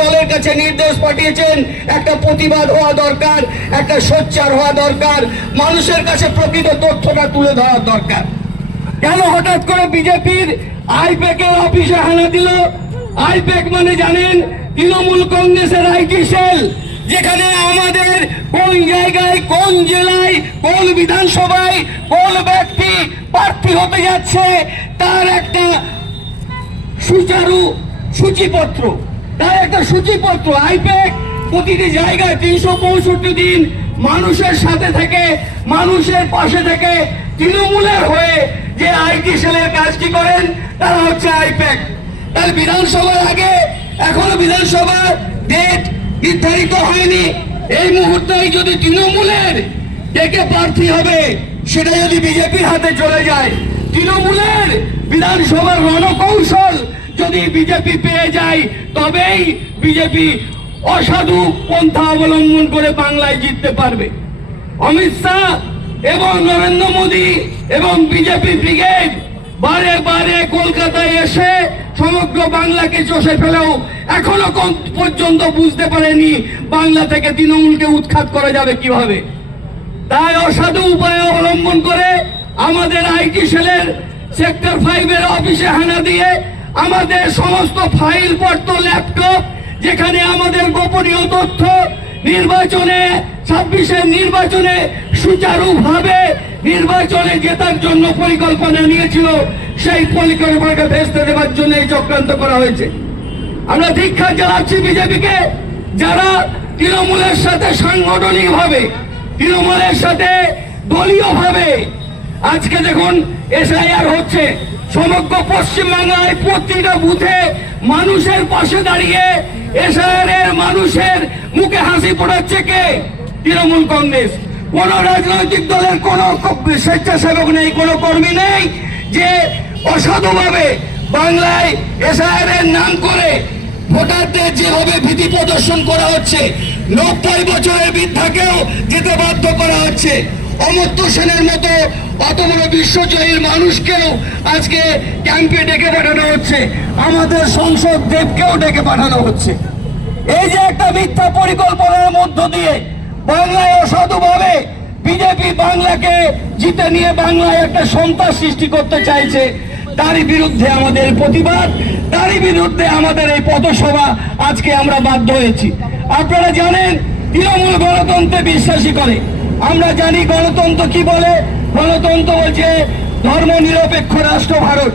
দলের কাছে নির্দেশ পাঠিয়েছেন, একটা প্রতিবাদ হওয়া দরকার, একটা সোচ্চার হওয়া দরকার, মানুষের কাছে প্রকৃত তথ্যটা তুলে ধরার দরকার। কেন হঠাৎ করে বিজেপির আইপ্যাকের অফিসে হানা দিল? আইপ্যাক মানে জানেন, তৃণমূল কংগ্রেসের আইটি সেল, যেখানে আমাদের কোন জায়গায়, কোন জেলায়, কোন বিধানসভায় কোন ব্যক্তি প্রার্থী হতে যাচ্ছে তার একটা সুচারু সূচিপত্র, আইপ্যাক প্রতিটি জায়গায় 365 দিন মানুষের সাথে থেকে, মানুষের পাশে থেকে, তৃণমূলের হয়ে যে আইটি সেলের কাজটি করেন তারা হচ্ছে আইপ্যাক। তার বিধানসভার আগে এখনো বিধানসভার ডেট নির্ধারিত হয়নি। এই মুহূর্তে যদি তৃণমূলের ডেকে প্রার্থী হবে, সেটা যদি বিজেপির হাতে চলে যায়, তৃণমূলের বিধানসভার রণকৌশল যদি বিজেপি পেয়ে যায়, তবেই বিজেপি অসাধু পন্থা অবলম্বন করে বাংলায় জিততে পারবে। অমিত শাহ এবং নরেন্দ্র মোদী এবং বিজেপি ব্রিগেড বারে বারে কলকাতায় এসে সমগ্র বাংলাকে চষে ফেলেও এখনো পর্যন্ত বুঝতে পারেনি বাংলা থেকে তৃণমূলকে উৎখাত করা যাবে কিভাবে। তাই অসাধু উপায় অবলম্বন করে আমাদের আইটি সেলের সেক্টর 5 এর অফিসে হানা দিয়ে আমাদের সমস্ত ফাইল পত্র, ল্যাপটপ, যেখানে আমাদের গোপনীয় তথ্য নির্বাচনে 26-এর নির্বাচনে সুচারুভাবে নির্বাচনে জেতার জন্য পরিকল্পনা নিয়েছিল, সেই পরিকল্পনাকে ভেস্তে দেওয়ার জন্য এই চক্রান্ত করা হয়েছে। আমরা ধিক্কার জানাচ্ছি বিজেপিকে, যারা তৃণমূলের সাথে সাংগঠনিকভাবে, তৃণমূলের সাথে দলীয়ভাবে আজকে দেখুন এসআইআর হচ্ছে সমগ্র পশ্চিমবাংলায় প্রতিটা বুথে মানুষের পাশে দাঁড়িয়ে এসআইআর এর মানুষের মুখে হাসি ফোটাচ্ছে কে? তৃণমূল কংগ্রেস। কোন রাজনৈতিক দলের কোন স্বেচ্ছাসেবক নেই, কোন কর্মী নেই যে অসাধুভাবে বাংলায় এসআইআর এর নাম করে ভোটারদের যেভাবে ভীতি প্রদর্শন করা হচ্ছে, 90 বছরের বৃদ্ধাকেও যেতে বাধ্য করা হচ্ছে, অমর্ত্য সেনের মতো অত বড় বিশ্বজয়ীর মানুষকেও আজকে ক্যাম্পে ডেকে পাঠানো হচ্ছে, আমাদের সংসদ দেবকেও ডেকে পাঠানো হচ্ছে। এই যে একটা মিথ্যা পরিকল্পনার মধ্য দিয়ে বাংলায় অসাধুভাবে বিজেপি বাংলাকে জিতে নিয়ে বাংলায় একটা সন্ত্রাস সৃষ্টি করতে চাইছে, তারই বিরুদ্ধে আমাদের প্রতিবাদ, তারই বিরুদ্ধে আমাদের এই পথসভা। আজকে আমরা বাধ্য হয়েছি। আপনারা জানেন তৃণমূল গণতন্ত্রে বিশ্বাসী করে। আমরা জানি গণতন্ত্র কি বলে। গণতন্ত্র বলছে ধর্ম নিরপেক্ষ রাষ্ট্র ভারত।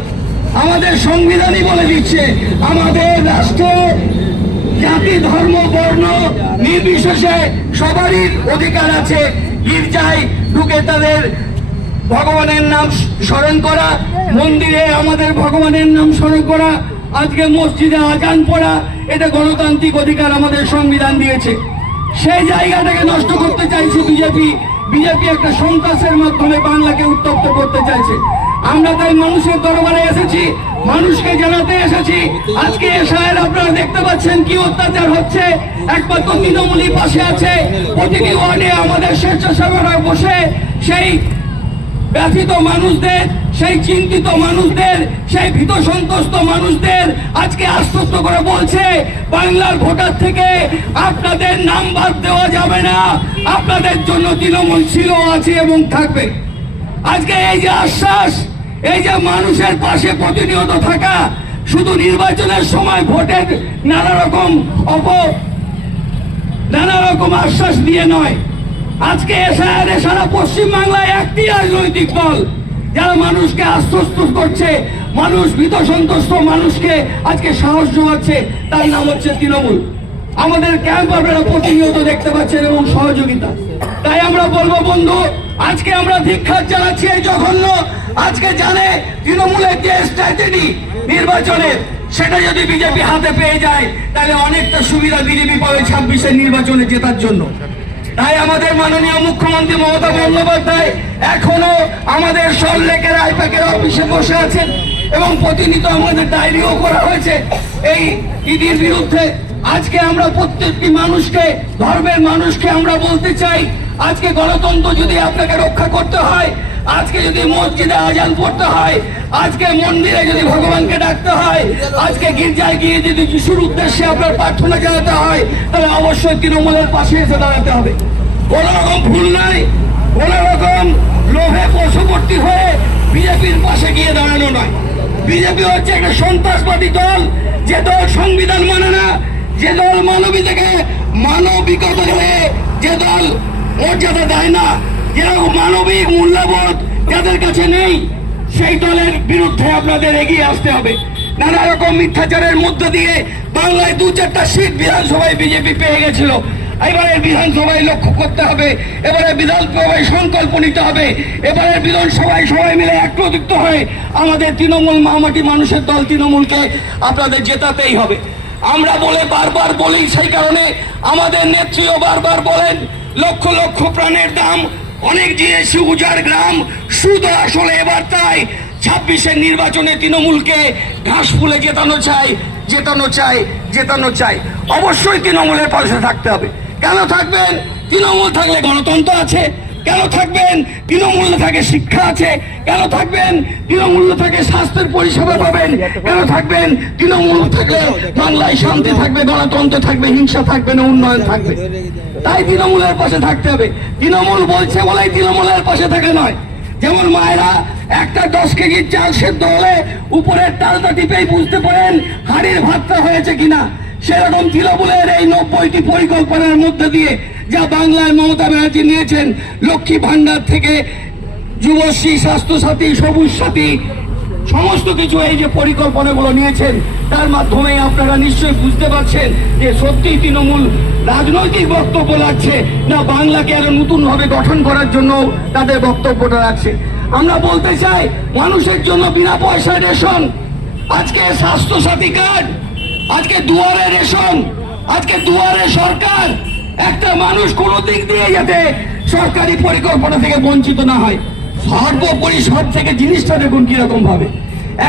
আমাদের সংবিধানই বলে দিচ্ছে আমাদের রাষ্ট্রে জাতি, ধর্ম, বর্ণ নির্বিশেষে সবারই অধিকার আছে গির্জায় ঢুকে তাদের ভগবানের নাম স্মরণ করা, মন্দিরে আমাদের ভগবানের নাম স্মরণ করা, আজকে মসজিদে আজান পড়া, এটা গণতান্ত্রিক অধিকার আমাদের সংবিধান দিয়েছে। সেই জায়গাটাকে নষ্ট করতে চাইছে বিজেপি একটা সন্ত্রাসের মাধ্যমে বাংলাকে উত্তপ্ত করতে চাইছে। আমরা তাই মানুষের দরবারে এসেছি, মানুষকে জানাতে এসেছি। আজকে এসআইআর আপনারা দেখতে পাচ্ছেন কি অত্যাচার হচ্ছে। একমাত্র তৃণমূলই পাশে আছে। প্রতিটি ওয়ার্ডে আমাদের স্বেচ্ছাসেবকরা বসে সেই ব্যথিত মানুষদের, সেই চিন্তিত মানুষদের, সেই ভীত সন্ত্রস্ত মানুষদের আজকে আশ্বস্ত করে বলছে বাংলার ভোটার থেকে আপনাদের নাম বাদ দেওয়া যাবে না, আপনাদের জন্য তৃণমূল ছিল, আছে এবং থাকবে। আজকে এই যে আশ্বাস, এই যে মানুষের পাশে প্রতিনিয়ত থাকা, শুধু নির্বাচনের সময় ভোটের নানা রকম আশ্বাস দিয়ে নয়, আজকে এসআইআর সারা পশ্চিমবাংলায় একটি রাজনৈতিক দল যারা মানুষকে আশ্বস্ত করছে, মানুষ ভীত সন্ত্রস্ত মানুষকে আজকে সাহস যোগাচ্ছে, তার নাম হচ্ছে তৃণমূল। আমাদের ক্যাম্প আপনারা প্রতিনিয়ত দেখতে পাচ্ছেন এবং সহযোগিতা। তাই আমরা বলবো বন্ধু, আজকে আমরা ধিক্কার জানাচ্ছি এই জঘন্য। আজকে জানে তৃণমূলের যে স্ট্র্যাটেজি নির্বাচনের, সেটা যদি বিজেপি হাতে পেয়ে যায় তাহলে অনেকটা সুবিধা বিজেপি পাবে 26-এর নির্বাচনে জেতার জন্য। তাই আমাদের মাননীয় মুখ্যমন্ত্রী মমতা বন্দ্যোপাধ্যায় এখনো আমাদের সল্টলেকের আইপ্যাকের অফিসে বসে আছেন এবং প্রতিনিয়ত আমাদের ডায়েরিও করা হয়েছে এই ইডির বিরুদ্ধে। আজকে আমরা প্রত্যেকটি মানুষকে, ধর্মের মানুষকে আমরা বলতে চাই, আজকে গণতন্ত্র যদি আপনাকে রক্ষা করতে হয়, আজকে যদি মসজিদে আজান পড়তে হয়, আজকে মন্দিরে যদি ভগবানকে ডাকতে হয়, আজকে গির্জায় গিয়ে যদি যিশুর উদ্দেশ্যে আপনার প্রার্থনা জানাতে হয়, তাহলে অবশ্যই তৃণমূলের পাশে এসে দাঁড়াতে হবে। কোন রকম ভুল নাই, কোন রকম লোভে বশবর্তী হয়ে বিজেপির পাশে গিয়ে দাঁড়ানো নয়। বিজেপি হচ্ছে একটা সন্ত্রাসবাদী দল, যে দল সংবিধান মানে না, যে দল মানবিকতা হয়ে, যে দল মর্যাদা দেয় না, যেরকম মানবিক মূল্যবোধ যাদের কাছে নেই, সেই দলের বিরুদ্ধে আপনাদের এগিয়ে আসতে হবে। নানা রকম মিথ্যাচারের মধ্য দিয়ে বাংলায় 2-4টা সিট বিধানসভায় বিজেপি পেয়ে গেছিল। এবারে বিধানসভায় লক্ষ্য করতে হবে, এবারে বিধানসভায় সংকল্প নিতে হবে, এবারে বিধানসভায় সবাই মিলে একত্রিত হয়ে আমাদের তৃণমূল মামাটি মানুষের দল তৃণমূলকে আপনাদের জেতাতেই হবে। আমরা বারবার বলি, সেই কারণে আমাদের নেত্রীও বারবার বলেন, লক্ষ লক্ষ প্রাণের দাম, অনেক জিএসি উজাড় গ্রাম, শুধু আসলে এবার তাই 26-এর নির্বাচনে তৃণমূলকে ঘাস ফুলে জেতানো চাই। অবশ্যই তৃণমূলের পাশে থাকতে হবে। কেন থাকবেন? তৃণমূল থাকলে গণতন্ত্র আছে। কেন থাকবেন? তৃণমূল থাকে শিক্ষা আছে। কেন থাকবেন? তৃণমূল থাকে স্বাস্থ্যের পরিষেবা পাবেন। কেন থাকবেন? তৃণমূল থাকলে বাংলায় শান্তি থাকবে, গণতন্ত্র থাকবে, হিংসা থাকবে না, উন্নয়ন থাকবে। তাই তৃণমূলের পাশে থাকতে হবে। তৃণমূল বলছে বলেই তৃণমূলের পাশে থাকা নয়। যেমন মায়েরা একটা 10 কেজির চাল সেদ্ধ হলে উপরের তালটা টিপেই বুঝতে পারেন হাড়ির ভাতটা হয়েছে কিনা, সেরকম তৃণমূলের এই 90টি পরিকল্পনার মধ্যে দিয়ে যা বাংলায় মমতা ব্যানার্জি নিয়েছেন, লক্ষ্মী ভান্ডার থেকে যুবশ্রী, স্বাস্থ্যসাথী, সবুজ সাথী, সমস্ত কিছু এই যে পরিকল্পনাগুলো নিয়েছেন, তার মাধ্যমে আপনারা নিশ্চয়ই বুঝতে পারছেন যে সত্যি তৃণমূল রাজনৈতিক বক্তব্য রাখছে না বাংলাকে আরো নতুন ভাবে গঠন করার জন্য তাদের বক্তব্যটা রাখছে। আমরা বলতে চাই, মানুষের জন্য বিনা পয়সায় রেশন, আজকে স্বাস্থ্যসাথী কার্ড, আজকে দুয়ারে রেশন, আজকে দুয়ারে সরকার, একটা মানুষ কোনো দিক দিয়ে যাতে সরকারি পরিকল্পনা থেকে বঞ্চিত না হয়। সর্বোপরি সব থেকে জিনিসটা দেখুন কিরকম ভাবে,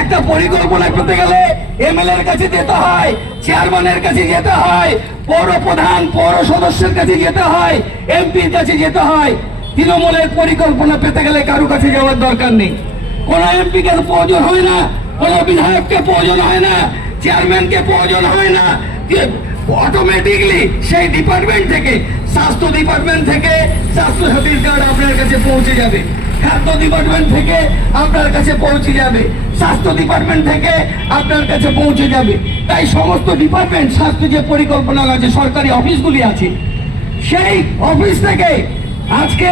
একটা পরিকল্পনা করতে গেলে এমএলএ এর কাছে যেতে হয়, চেয়ারম্যানের কাছে যেতে হয়, পৌর প্রধান, পৌর সদস্যের কাছে যেতে হয়, এমপির কাছে যেতে হয়। তৃণমূলের পরিকল্পনা পেতে গেলে কারো কাছে যাওয়ার দরকার নেই। কোন এমপি কে প্রয়োজন হয় না, কোন বিধায়ককে প্রয়োজন হয় না, চেয়ারম্যানকে প্রয়োজন হয় না। অটোমেটিকলি সেই ডিপার্টমেন্ট থেকে, স্বাস্থ্য ডিপার্টমেন্ট থেকে স্বাস্থ্যসাথীর কার্ড আপনার কাছে পৌঁছে যাবে, খাদ্য ডিপার্টমেন্ট থেকে আপনার কাছে পৌঁছে যাবে, স্বাস্থ্য ডিপার্টমেন্ট থেকে আপনার কাছে পৌঁছে যাবে। তাই সমস্ত ডিপার্টমেন্ট, স্বাস্থ্য যে পরিকল্পনা আছে, সরকারি অফিসগুলি আছে, সেই অফিস থেকে আজকে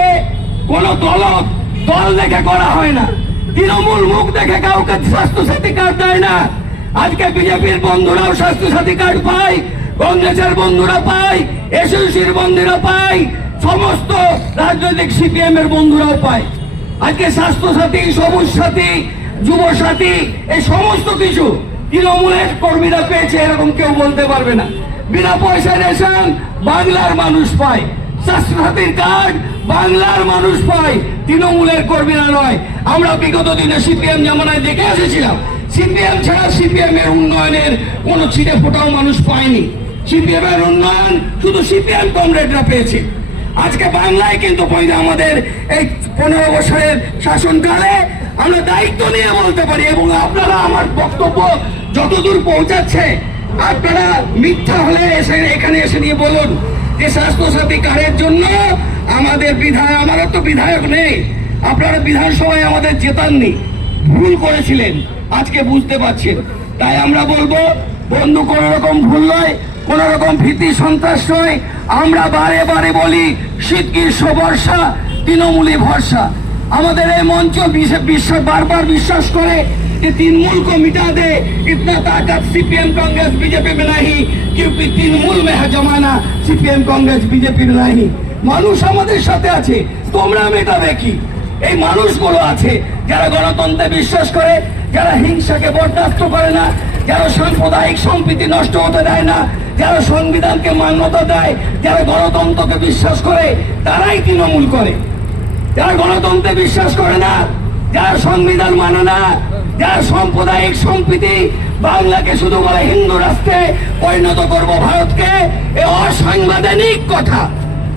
কোন দল দেখে করা হয় না। তৃণমূল মুখ দেখে কাউকে স্বাস্থ্যসাথী কার্ড দেয় না। আজকে বিজেপির বন্ধুরাও স্বাস্থ্যসাথী কার্ড পায়, কংগ্রেসের বন্ধুরা পায়, এসইউসির বন্ধুরা পায়, সমস্ত রাজনৈতিক সিপিএম এর বন্ধুরাও পায়। আজকে স্বাস্থ্যসাথী, সবুজ সাথী, যুব সাথী, এই সমস্ত কিছু তৃণমূলের কর্মীরা পেয়েছে, এরকম কেউ বলতে পারবে না। বিনা পয়সায় রেশন বাংলার মানুষ পায়, স্বাস্থ্যসাথীর কার্ড বাংলার মানুষ পায়, তৃণমূলের কর্মীরা নয়। আমরা বিগত দিনে সিপিএম জামানায় দেখে এসেছিলাম, সিপিএম ছাড়া সিপিএম এর উন্নয়নের কোন ছিটে ফোটাও মানুষ পায়নি। সিপিএম এর উন্নয়ন শুধু সিপিএম কমরেডরা পেয়েছে। আজকে বাংলায় কিন্তু আমাদের এই 15 বছরের শাসনকালে আমরা দায়িত্ব নিয়ে বলতে পারি, এবং আপনারা আমার বক্তব্য যতদূর পৌঁছাচ্ছে, আপনারা মিথ্যা হলে এখানে এসে নিয়ে বলুন যে স্বাস্থ্যসাথী কার্ডের জন্য আমাদের আমারও তো বিধায়ক নেই, আপনারা বিধানসভায় আমাদের জেতাননি, ভুল করেছিলেন, আজকে বুঝতে পারছেন। তাই আমরা বলবো, বন্ধু, কোন রকম ভুল নয়, কোন রকম ভীতি সন্ত্রাস নয়। আমরা বারে বারে বলি, শীত গ্রীষ্ম বর্ষা তৃণমূলী ভরসা। আমাদের এই মঞ্চ বারবার বিশ্বাস করে कि तृणमूल को मिटा दे, इतना ताकत सीपीएम कांग्रेस बीजेपी में नहीं, क्योंकि तृणमूल में है जमाना, सीपीएम कांग्रेस बीजेपी में नहीं। মানুষ আমাদের সাথে আছে, তোমরা মেটাবে কি? এই মানুষগুলো আছে যারা গণতন্ত্রে বিশ্বাস করে, যারা হিংসাকে বরদাস্ত করে না, যারা সাম্প্রদায়িক সম্প্রীতি নষ্ট হতে দেয় না, যারা সংবিধানকে মান্যতা দেয়, যারা গণতন্ত্রকে বিশ্বাস করে, তারাই তৃণমূল করে। যারা গণতন্ত্রে বিশ্বাস করে না, যারা সংবিধান মানে না, যারা সাম্প্রদায়িক সম্প্রীতি, বাংলাকে শুধু বলে হিন্দু রাষ্ট্রে পরিণত করব ভারতকে, এ অসাংবিধানিক কথা।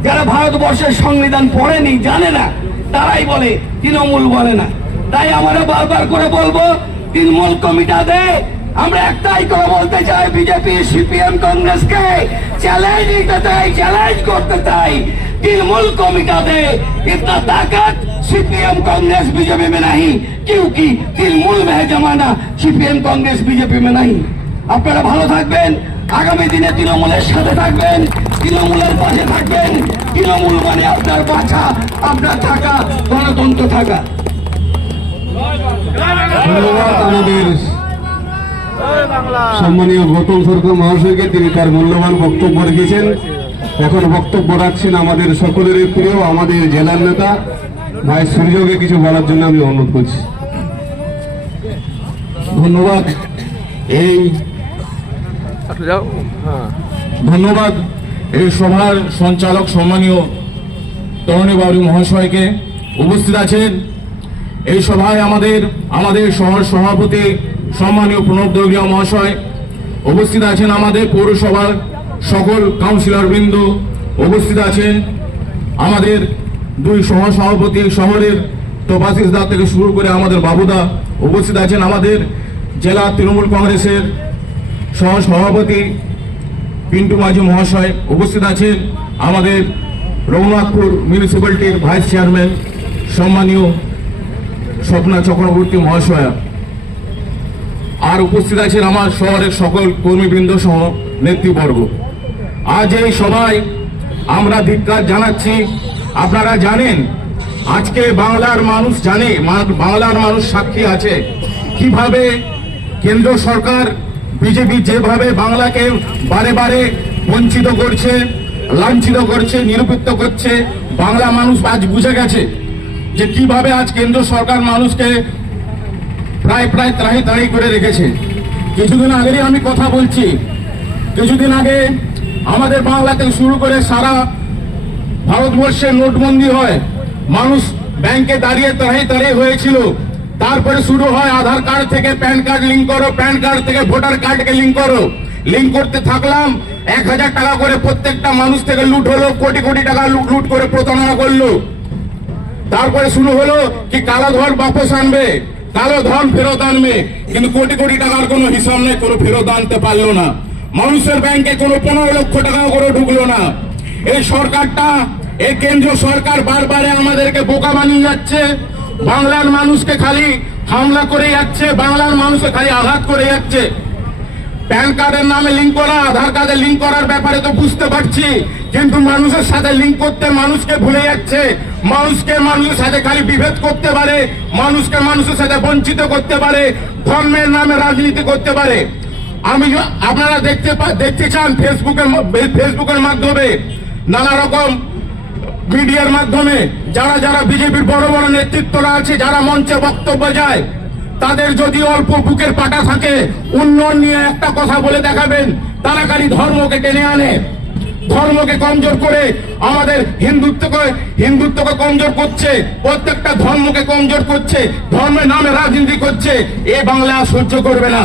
যারা ভারতবর্ষের সংবিধান পড়েনি, জানে না, তারাই বলে, তৃণমূল বলে না। তাই আমরা বারবার করে বলবো, তৃণমূল কমিটা দে। আমরা একটাই করে বলতে চাই, বিজেপি সিপিএম কংগ্রেসকে চ্যালেंज দিতে চাই, চ্যালেंज করতে চাই, तृणमूल कमिटा दे। इतना ताकत सीपीएम कांग्रेस बीजेपी में नहीं, क्योंकि तृणमूल में है जमाना, सीपीएम कांग्रेस बीजेपी में नहीं। আপনারা ভালো থাকবেন, আগামী দিনে তৃণমূলের সাথে থাকবেন, তৃণমূলের পাশে থাকবেন। তৃণমূল মানে আপনার বাঁচা, আপনার থাকা, গণতন্ত্র থাকা। ধন্যবাদ আমাদের সম্মানীয় গৌতম সরকার মহাশয়কে, তিনি তার মূল্যবান বক্তব্য রেখেছেন। এখন বক্তব্য রাখছেন আমাদের সকলের প্রিয়, আমাদের জেলার নেতা ভাই সূর্যকে কিছু বলার জন্য আমি অনুরোধ করছি। ধন্যবাদ। ধন্যবাদ এই সভার সঞ্চালক সম্মানীয় তরুণী বাবু মহাশয়কে। উপস্থিত আছেন এই সভায় আমাদের শহর সভাপতি সম্মানীয় প্রণব দৌড়িয়া মহাশয়, উপস্থিত আছেন আমাদের পৌরসভার সকল কাউন্সিলর বৃন্দ, উপস্থিত আছেন আমাদের দুই সহ সভাপতি শহরের তোফাসিস দা থেকে শুরু করে আমাদের বাবুদা, উপস্থিত আছেন আমাদের জেলা তৃণমূল কংগ্রেসের সহ সভাপতি পিন্টু মাঝি মহাশয়, উপস্থিত আছেন আমাদের রঘুনাথপুর মিউনিসিপ্যালিটির ভাইস চেয়ারম্যান সম্মানীয় স্বপ্না চক্রবর্তী মহাশয়া, আর উপস্থিত আছেন আমার শহরের সকল কর্মীবৃন্দ সহ নেতৃবর্গ। আজ এই সভায় আমরা ধিক্কার জানাচ্ছি। আপনারা জানেন, আজকে বাংলার মানুষ জানে, বাংলার মানুষ সাক্ষী আছে কিভাবে কেন্দ্র সরকার বিজেপি যেভাবে বাংলাকে বারে বারে বঞ্চিত করছে, লাঞ্ছিত করছে, নিরূপিত করছে। বাংলা মানুষ আজ বুঝে গেছে যে কিভাবে আজ কেন্দ্র সরকার মানুষকে প্রায় ত্রাহি ত্রাহি করে রেখেছে। কিছুদিন আগেই আমি কথা বলছি, কিছুদিন আগে আমাদের বাংলা থেকে শুরু করে সারা ভারতবর্ষে নোটবন্দি হয়, মানুষ ব্যাংকে দাঁড়িয়ে ত্রাহি ত্রাহি হয়েছিল। তারপরে শুরু হয় আধার কার্ড থেকে প্যান কার্ড লিঙ্ক করো, প্যান কার্ড থেকে ভোটার কার্ডকে লিঙ্ক করো। লিঙ্ক করতে থাকলাম, 1000 টাকা করে প্রত্যেকটা মানুষ থেকে লুট হলো, কোটি কোটি টাকা লুট করে প্রতারণা করলো। তারপরে শুরু হলো কি কালো ধন বাপস আনবে, কালো ধন ফেরত আনবে, কিন্তু কোটি কোটি টাকার কোনো হিসাব নেই, কোনো ফেরত আনতে পারলো না। মানুষের ব্যাংকে কোনো 15 লক্ষ টাকা করে ঢুকলো না। এই সরকারটা, এই কেন্দ্রীয় সরকার বারবার আমাদেরকে বোকা বানিয়ে যাচ্ছে। বাংলার মানুষকে খালি হামলা করে যাচ্ছে, বাংলার মানুষকে খালি আঘাত করে যাচ্ছে। প্যান কার্ডের নামে লিঙ্ক করা, আধার কার্ডে লিঙ্ক করার ব্যাপারে তো বুঝতে পারছি, কিন্তু মানুষের সাথে লিঙ্ক করতে মানুষকে ভুলে যাচ্ছে। মানুষের সাথে খালি বিভেদ করতে পারে, মানুষকে মানুষের সাথে বঞ্চিত করতে পারে, ধর্মের নামে রাজনীতি করতে পারে। আপনারা দেখতে চান ফেসবুকের মাধ্যমে, নানা রকম মিডিয়ার মাধ্যমে যারা বিজেপির বড় বড় নেতৃত্বরা আছে, যারা মঞ্চে বক্তব্য যায়, তাদের যদি অল্প বুকের পাটা থাকে, উন্নয়ন নিয়ে একটা কথা বলে দেখাবেন, তারা খালি ধর্মকে টেনে আনে, ধর্মকে কমজোর করে আমাদের হিন্দুত্বকে কমজোর করছে, প্রত্যেকটা ধর্মকে কমজোর করছে, ধর্মের নামে রাজনীতি করছে। এ বাংলা সহ্য করবে না।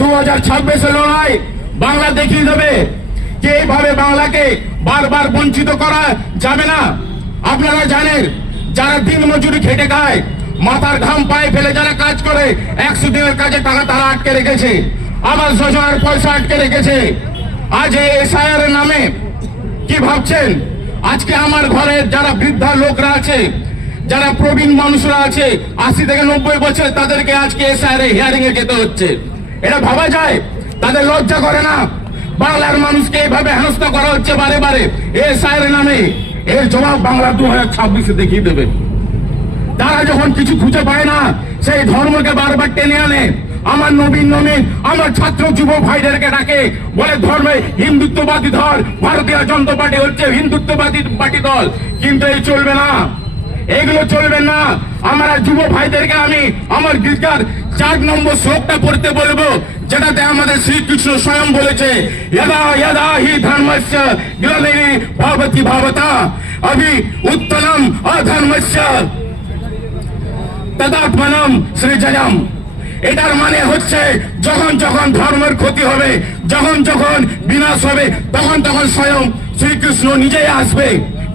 2026 লড়াই বাংলা দেখিয়ে দেবে যে এইভাবে বাংলাকে বারবার বঞ্চিত করা যাবে না। আপনারা জানেন, যারা দিন মজুরি খেটে খায়, মাথার ঘাম পায়ে ফেলে যারা কাজ করে, 100 দিনের কাজে টাকা তারা আটকে রেখেছে, আবাস যোজনার পয়সা আটকে রেখেছে। আজ এই এসআইআর এর নামে কি ভাবছেন? আজকে আমার ঘরে যারা বৃদ্ধা লোকরা আছে, যারা প্রবীণ মানুষরা আছে 80 থেকে 90 বছর, তাদেরকে আজকে এসআইআর হিয়ারিং এ যেতে হচ্ছে। এটা ভাবা যায়? তাদের লজ্জা করে না? বাংলার মানুষকে এইভাবে হেনস্থা করা হচ্ছে বারে বারে এসআইআর এর নামে। এর জবাব বাংলা 2026 দেখিয়ে দেবে। তারা যখন কিছু খুঁজে পায় না, সেই ধর্মকে বারবার টেনে আনে। আমার নবীন আমার ছাত্র যুব ভাইদেরকে ডাকে, বলে ধর্মে হিন্দুত্ববাদী দল, ভারতীয় জনতা পার্টি হচ্ছে হিন্দুত্ববাদী পার্টি দল। কিন্তু এই চলবে না, এগুলো চলবে না। আমরা যুব ভাইদেরকে আমি আমার গীতার 4 নম্বর শ্লোকটা পড়তে বলবো, যেটাতে আমাদের শ্রীকৃষ্ণ স্বয়ং বলেছে, यदा यदा हि धर्मस्य ग्लानिर् भवति भारत अभि उत्तरम् अधर्मस्य तदात्मनम् सृजनम्। এটার মানে হচ্ছে যখন যখন ধর্মের ক্ষতি হবে, যখন যখন বিনাশ হবে, তখন তখন স্বয়ং শ্রীকৃষ্ণ নিজেই আসবে।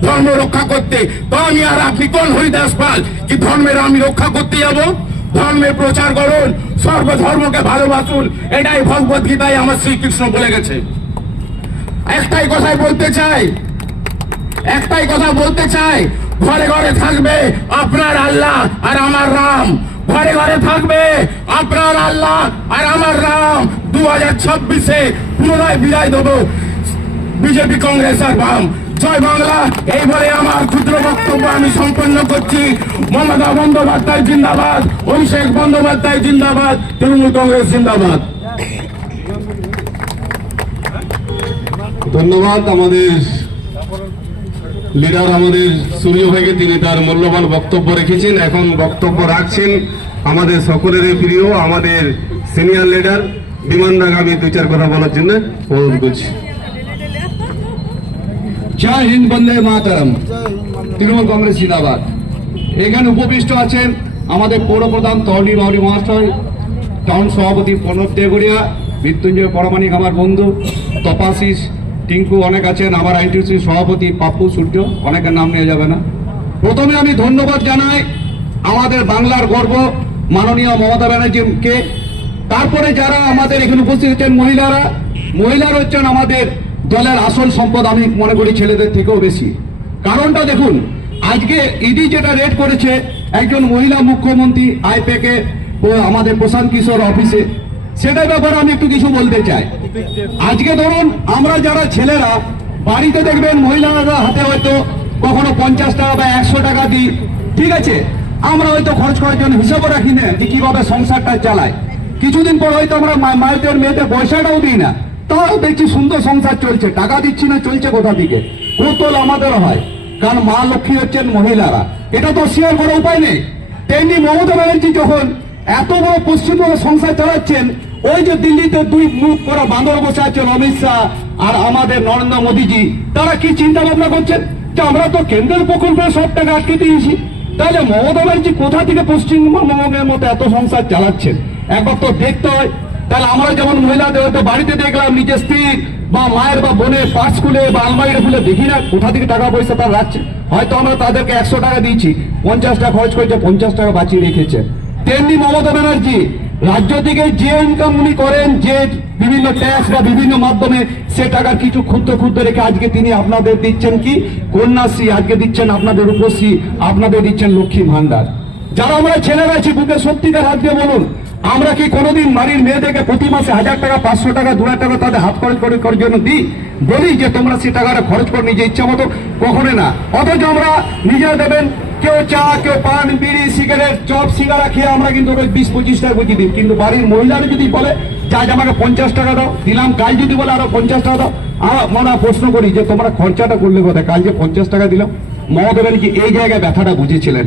ধর্ম রক্ষা করতে। তো আমি আর আপনি কোন হরিদাস পাল কি ধর্মের আমি রক্ষা করতে যাব? ধর্মের প্রচার করুন, সর্বধর্মকে ভালোবাসুন, এটাই ভগবত গীতায় আমার শ্রীকৃষ্ণ বলে গেছে। একটাই কথা বলতে চাই, ঘরে ঘরে থাকবে আপনার আল্লাহ আর আমার রাম। ঘরে ঘরে থাকবে আপনার আল্লাহ আর আমার রাম। 2026-এ পুনরায় বিদায় দেবো বিজেপি, কংগ্রেস আর বাম। জয় বাংলা। এই বলে আমার ক্ষুদ্র বক্তব্য আমি সম্পন্ন করছি। মমতা বন্দ্যোপাধ্যায় জিন্দাবাদ, অভিষেক বন্দ্যোপাধ্যায় জিন্দাবাদ, তৃণমূল কংগ্রেস জিন্দাবাদ। ধন্যবাদ আমাদের লিডার, আমাদের সূর্য ভাইকে, তিনি তার মূল্যবান বক্তব্য রেখেছেন। এখন বক্তব্য রাখছেন আমাদের সকলেরই প্রিয়, আমাদের সিনিয়র লিডার বিমান রাগ। আমি 2-4 কথা বলার জন্য অনুরোধ করছি। জয় হিন্দ, বন্দে মাতরম, তৃণমূল কংগ্রেস জিন্দাবাদ। এখানে উপবিষ্ট আছেন আমাদের পৌরপ্রধান তর্ণী বাউরি মহাশয়, টাউন সভাপতি প্রণব দেগড়িয়া, মৃত্যুঞ্জয় পরমাণিক আমার বন্ধু, তপাশিস, টিঙ্কু অনেক আছেন, আমার আইনটিসি সভাপতি পাপ্পু, সূর্য, অনেকের নাম নেওয়া যাবে না। প্রথমে আমি ধন্যবাদ জানাই আমাদের বাংলার গর্ব মাননীয় মমতা ব্যানার্জিকে। তারপরে যারা আমাদের এখানে উপস্থিত হচ্ছেন মহিলারা হচ্ছেন আমাদের দলের আসল সম্পদ, আমি মনে করি ছেলেদের থেকেও বেশি। কারণটা দেখুন, আজকে ইডি যেটা রেড করেছে একজন মহিলা মুখ্যমন্ত্রী আইপ্যাকে ও আমাদের প্রশান্ত কিশোর অফিসে, সেটার ব্যাপারে আমি একটু কিছু বলতে চাই। আজকে ধরুন আমরা যারা ছেলেরা বাড়িতে দেখবেন মহিলারা হাতে হয়তো কখনো 50 টাকা বা 100 টাকা দিই, ঠিক আছে, আমরা হয়তো খরচ করার জন্য হিসাবও রাখি না যে কিভাবে সংসারটা চালায়। কিছুদিন পর হয়তো আমরা মায়েদের মেয়েদের পয়সাটাও দিই না, তাও দেখছি সুন্দর সংসার চলছে, টাকা দিচ্ছি না, চলছে কোথা থেকে? কৌতল আমাদের হয়, কারণ মা লক্ষ্মী হচ্ছেন মহিলারা, এটা তো শেয়ার করার উপায় নেই। তেমনি মমতা ব্যানার্জি যখন এত বড় পশ্চিমবঙ্গে সংসার চালাচ্ছেন, ওই যে দিল্লিতে 2 মুখ করা বাঁদর বসে আছেন অমিত শাহ আর আমাদের নরেন্দ্র মোদীজি, তারা কি চিন্তা ভাবনা করছেন যে আমরা তো কেন্দ্রের প্রকল্পে সব টাকা আটকে দিয়েছি, তাহলে মমতা ব্যানার্জি কোথা থেকে পশ্চিমবঙ্গের মতো এত সংসার চালাচ্ছেন? একবার তো দেখতে হয়। তাহলে আমরা যেমন মহিলাদের হয়তো বাড়িতে দেখলাম নিজের স্ত্রী বা মায়ের বা বোনের পার্স খুলে বা আলমারিটা খুলে দেখি না কোথা থেকে টাকা পয়সা তারা রাখছে। হয়তো আমরা তাদেরকে 100 টাকা দিয়েছি, 50 টাকা খরচ করেছে, 50 টাকা বাঁচিয়ে রেখেছে। তেমনি মমতা ব্যানার্জি রাজ্য থেকে যে ইনকাম উনি করেন, যে বিভিন্ন ট্যাক্স বা বিভিন্ন মাধ্যমে, সে টাকার কিছু ক্ষুদ্র রেখে আজকে তিনি আপনাদের দিচ্ছেন কি কন্যাশ্রী, আজকে দিচ্ছেন আপনাদের রূপশ্রী, আপনাদের দিচ্ছেন লক্ষ্মী ভান্ডার। যারা আমরা ছেলেরা আছি বুকে সত্যিকার হাত দিয়ে বলুন, আমরা কি কোনোদিন বাড়ির মেয়েদেরকে প্রতি মাসে 1000 টাকা, 500 টাকা, 2000 টাকা তাদের হাত খরচ করার জন্য দিই? বলি যে তোমরা সে টাকাটা খরচ করে নিজে ইচ্ছা মতো? কখনো না। অথচ আমরা নিজেরা দেবেন, কেউ চা, কেউ পান, বিড়ি, সিগারেট, চপ, সিগারা খেয়ে আমরা কিন্তু 20-25 টাকা বুঝিয়ে দিই। কিন্তু বাড়ির মহিলারা যদি বলে যে আজ আমাকে 50 টাকা দাও, দিলাম, কাল যদি বলে আরো 50 টাকা দাও, আমরা প্রশ্ন করি যে তোমরা খরচাটা করলে কোথায়? কাল যে 50 টাকা দিলাম। মমতা ব্যানার্জি এই জায়গায় ব্যথাটা বুঝেছিলেন,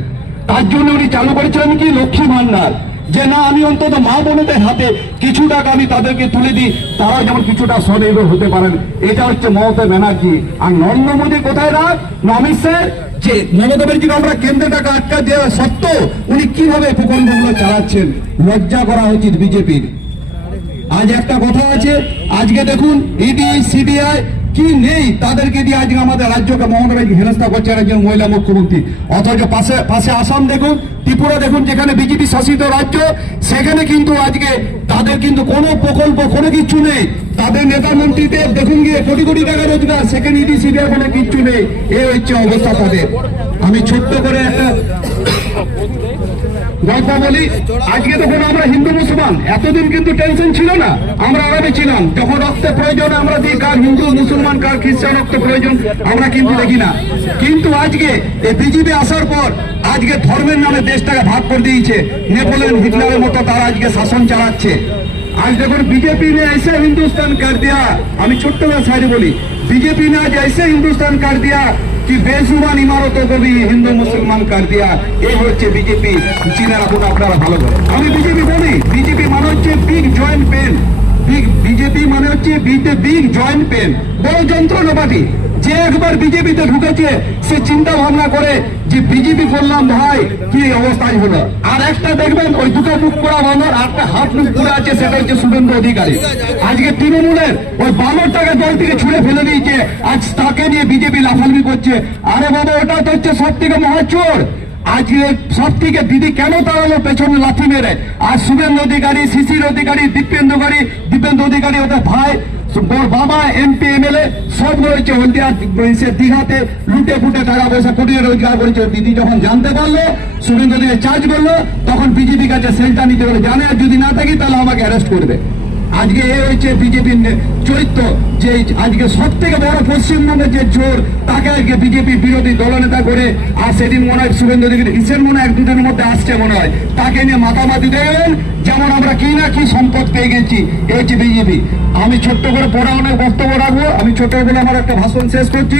তার জন্য উনি চালু করেছিলেন কি লক্ষ্মী ভান্ডার, যে না আমি অন্তত মা বোনদের হাতে কিছু টাকা আমি তাদেরকে তুলে দিই, তারা যেমন কিছুটা স্বনির্ভর হতে পারেন। এটা হচ্ছে মমতা ব্যানার্জি। আর নরেন্দ্র মোদী কোথায় রাখ অমিত শাহ, যে মমতা ব্যানার্জিকে আমরা কেন্দ্রে টাকা আটকা দেওয়া সত্ত্বেও উনি কিভাবে প্রকল্পগুলো চালাচ্ছেন, লজ্জা করা উচিত বিজেপির। আজ একটা কথা আছে, আজকে দেখুন ইডি সিবিআই কি নেই, তাদেরকে দিয়ে আজকে আমাদের রাজ্যকে মমতা ব্যানার্জি হেনস্থা করছে একজন মহিলা মুখ্যমন্ত্রী। অথচ পাশে আসাম দেখুন, ত্রিপুরা দেখুন, যেখানে বিজেপি শাসিত রাজ্য, সেখানে কিন্তু আজকে তাদের কিন্তু কোনো প্রকল্প কোনো কিছু নেই। তাদের নেতা মন্ত্রীদের দেখুন গিয়ে কোটি টাকা রোজগার, সেখানে ইডি সিবিআই কোনো কিচ্ছু নেই। এই হচ্ছে অবস্থা তাদের। আমি ছোট্ট করে একটা গল্প বলি। আজকে তখন আমরা হিন্দু মুসলমান, এতদিন কিন্তু টেনশন ছিল না, আমরা আরামে ছিলাম। যখন রক্তের প্রয়োজন আমরা দিই, কার হিন্দু মুসলমান কার খ্রিস্টান রক্ত প্রয়োজন আমরা কিন্তু দেখি না। কিন্তু আজকে এই বিজেপি আসার পর আজকে ধর্মের নামে দেশটাকে ভাগ করে দিয়েছে। নেপোলিয়ন হিটলারের মতো তারা আজকে শাসন চালাচ্ছে। आज देखो बीजेपी ने ऐसे हिंदुस्तान कर दिया, हमें छोटे सारी बोली, बीजेपी ने आज ऐसे हिंदुस्तान कर दिया कि बेजुबान इमारतों को भी हिंदू मुसलमान कर दिया। ये होच्छे बीजेपी। चीना राखुन आपनारा भालो करे। हमें बीजेपी बोली, बीजेपी माने होच्छे बिग जॉइंट पेन। বিজেপি মানে হচ্ছে বিগ জয়েন্ট পেন, বড় যন্ত্রণা পার্টি। যে একবার বিজেপিতে ঢুকেছে সে চিন্তা ভাবনা করে যে বিজেপি করলাম ভাই কি অবস্থায় হলো। আর একটা দেখবেন ওই দুটো মুখ পোড়া বানর, আর একটা হাত মুখ পুড়ে আছে, সেটা হচ্ছে শুভেন্দু অধিকারী। আজকে তৃণমূলের ওই বানরটাকে দল থেকে ছুড়ে ফেলে দিয়েছে, আজ তাকে নিয়ে বিজেপি লাফালাফি করছে। আরে বাবা, ওটা তো হচ্ছে সব থেকে মহাচোর। আজকে সব থেকে দিদি কেন তাড়ালো পেছনে লাথি মেরে? আর শুভেন্দু অধিকারী, শিশির অধিকারী, দীপেন্দু অধিকারী ওদের ভাই, বাবা এমপি এমএলএ সব রয়েছে হলদিয়া দীঘাতে লুটে ফুটে টাকা পয়সা কোটি রোজগার করেছে। দিদি যখন জানতে পারলো শুভেন্দু অধিকারী চার্জ করলো, তখন বিজেপি কাছে সেলটা নিতে হলো, জানে আর যদি না থাকি তাহলে আমাকে অ্যারেস্ট করবে। আজকে এ হচ্ছে বিজেপির চরিত্র, যে আজকে সব থেকে বড় পশ্চিমবঙ্গের যে জোর, তাকে আজকে বিজেপি বিরোধী দলনেতা করে। আর সেদিন মনে হয় শুভেন্দু অধিকারী হিসের মনে হয় 1-2 দিনের মধ্যে আসছে মনে হয়, তাকে নিয়ে মাতামাতি দেখবেন যেমন আমরা কি না কি সম্পদ পেয়ে গেছি। এই হচ্ছে বিজেপি। আমি ছোট্ট করে পড়া অনেক বক্তব্য রাখবো, আমি ছোট্ট করে আমার একটা ভাষণ শেষ করছি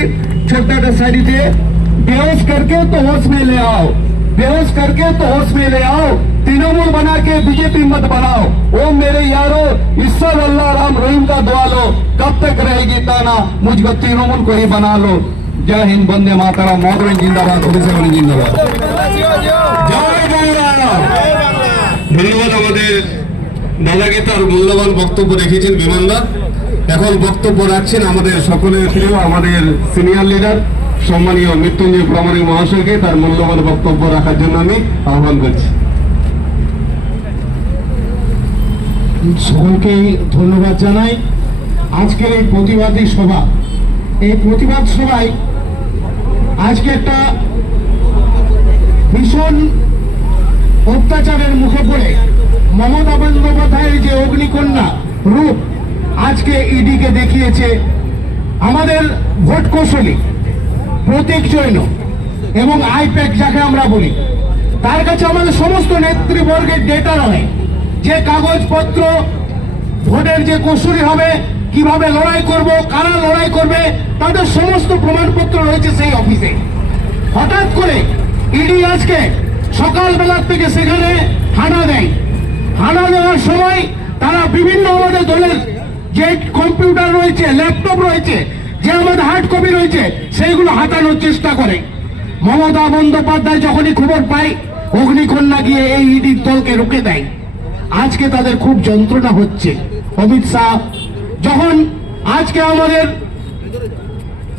ছোট্ট একটা শাড়ি দিয়ে। বেहोश करके तो होश में ले आओ, बेहोश करके तो होश में ले आओ, तृणमूल बना के बीजेपी मत बनाओ। ओ मेरे यारो, ईश्वर अल्लाह राम रहीम का दुआ लो, कब तक रहेगी ताना, मुझको तृणमूल को ही बना लो। जय हिंद, वंदे मातरम, मॉडर्न जिंदाबाद, ओबीसी जिंदाबाद। জয় বাংলা। ধন্যবাদ। আমাদের দাদাকে তার মূল্যবান বক্তব্য রেখেছেন বিমানদা। এখন বক্তব্য রাখছেন আমাদের সকলের প্রিয়, আমাদের সিনিয়র লিডার সম্মানীয় মৃত্যুঞ্জয় প্রামাণিক মহাশয়কে তার মূল্যবান বক্তব্য রাখার জন্য আমি আহ্বান করছি। সকলকে ধন্যবাদ জানাই। আজকের এই প্রতিবাদী সভা, এই প্রতিবাদ সভায় আজকে একটা ভীষণ অত্যাচারের মুখে পড়ে মমতা বন্দ্যোপাধ্যায়ের যে অগ্নিকন্যা রূপ আজকে ইডিকে দেখিয়েছে আমাদের ভোট কৌশলী প্রতীক জৈন এবং আইপ্যাক যাকে আমরা বলি, তার কাছে আমাদের সমস্ত নেতৃবর্গের ডেটা রয়ে, যে কাগজপত্র ভোটের যে কৌশলী হবে, কিভাবে লড়াই করব, কারা লড়াই করবে, তাদের সমস্ত প্রমাণপত্র রয়েছে সেই অফিসে। হঠাৎ করে ইডি আজকে সকালবেলার থেকে সেখানে হানা দেয়। হানা দেওয়ার সময় তারা বিভিন্ন আমাদের দলের যে কম্পিউটার রয়েছে, ল্যাপটপ রয়েছে, যে আমাদের হার্ড কপি রয়েছে, সেইগুলো হাতানোর চেষ্টা করে। মমতা বন্দ্যোপাধ্যায় যখনই খবর পায়, অগ্নিকন্যা গিয়ে এই ইডির দলকে রুখে দেয়। আজকে তাদের খুব যন্ত্রণা হচ্ছে। অমিত শাহ যখন আজকে আমাদের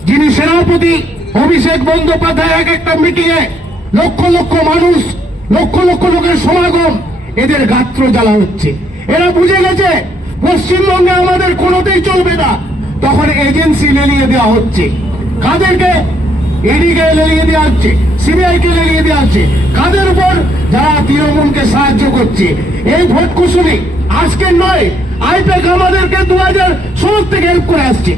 যিনি সেনাপতি অভিষেক বন্দ্যোপাধ্যায় এক একটা মিটিংয়ে লক্ষ লক্ষ মানুষ, লক্ষ লক্ষ লোকের সমাগম, এদের গাত্র জ্বালা হচ্ছে। এরা বুঝে গেছে পশ্চিমবঙ্গে আমাদের কোনোতেই চলবে না। তখন এজেন্সি লেলিয়ে দেওয়া হচ্ছে। কাদেরকে? ইডিকে লেলিয়ে দেওয়া হচ্ছে, সিবিআই কে লেলিয়ে দেওয়া হচ্ছে। কাদের উপর? যারা তৃণমূলকে সাহায্য করছে। এই ভোট কুশলী আজকের নয়, আইপ্যাক আমাদেরকে 2016 থেকে হেল্প করে আসছে।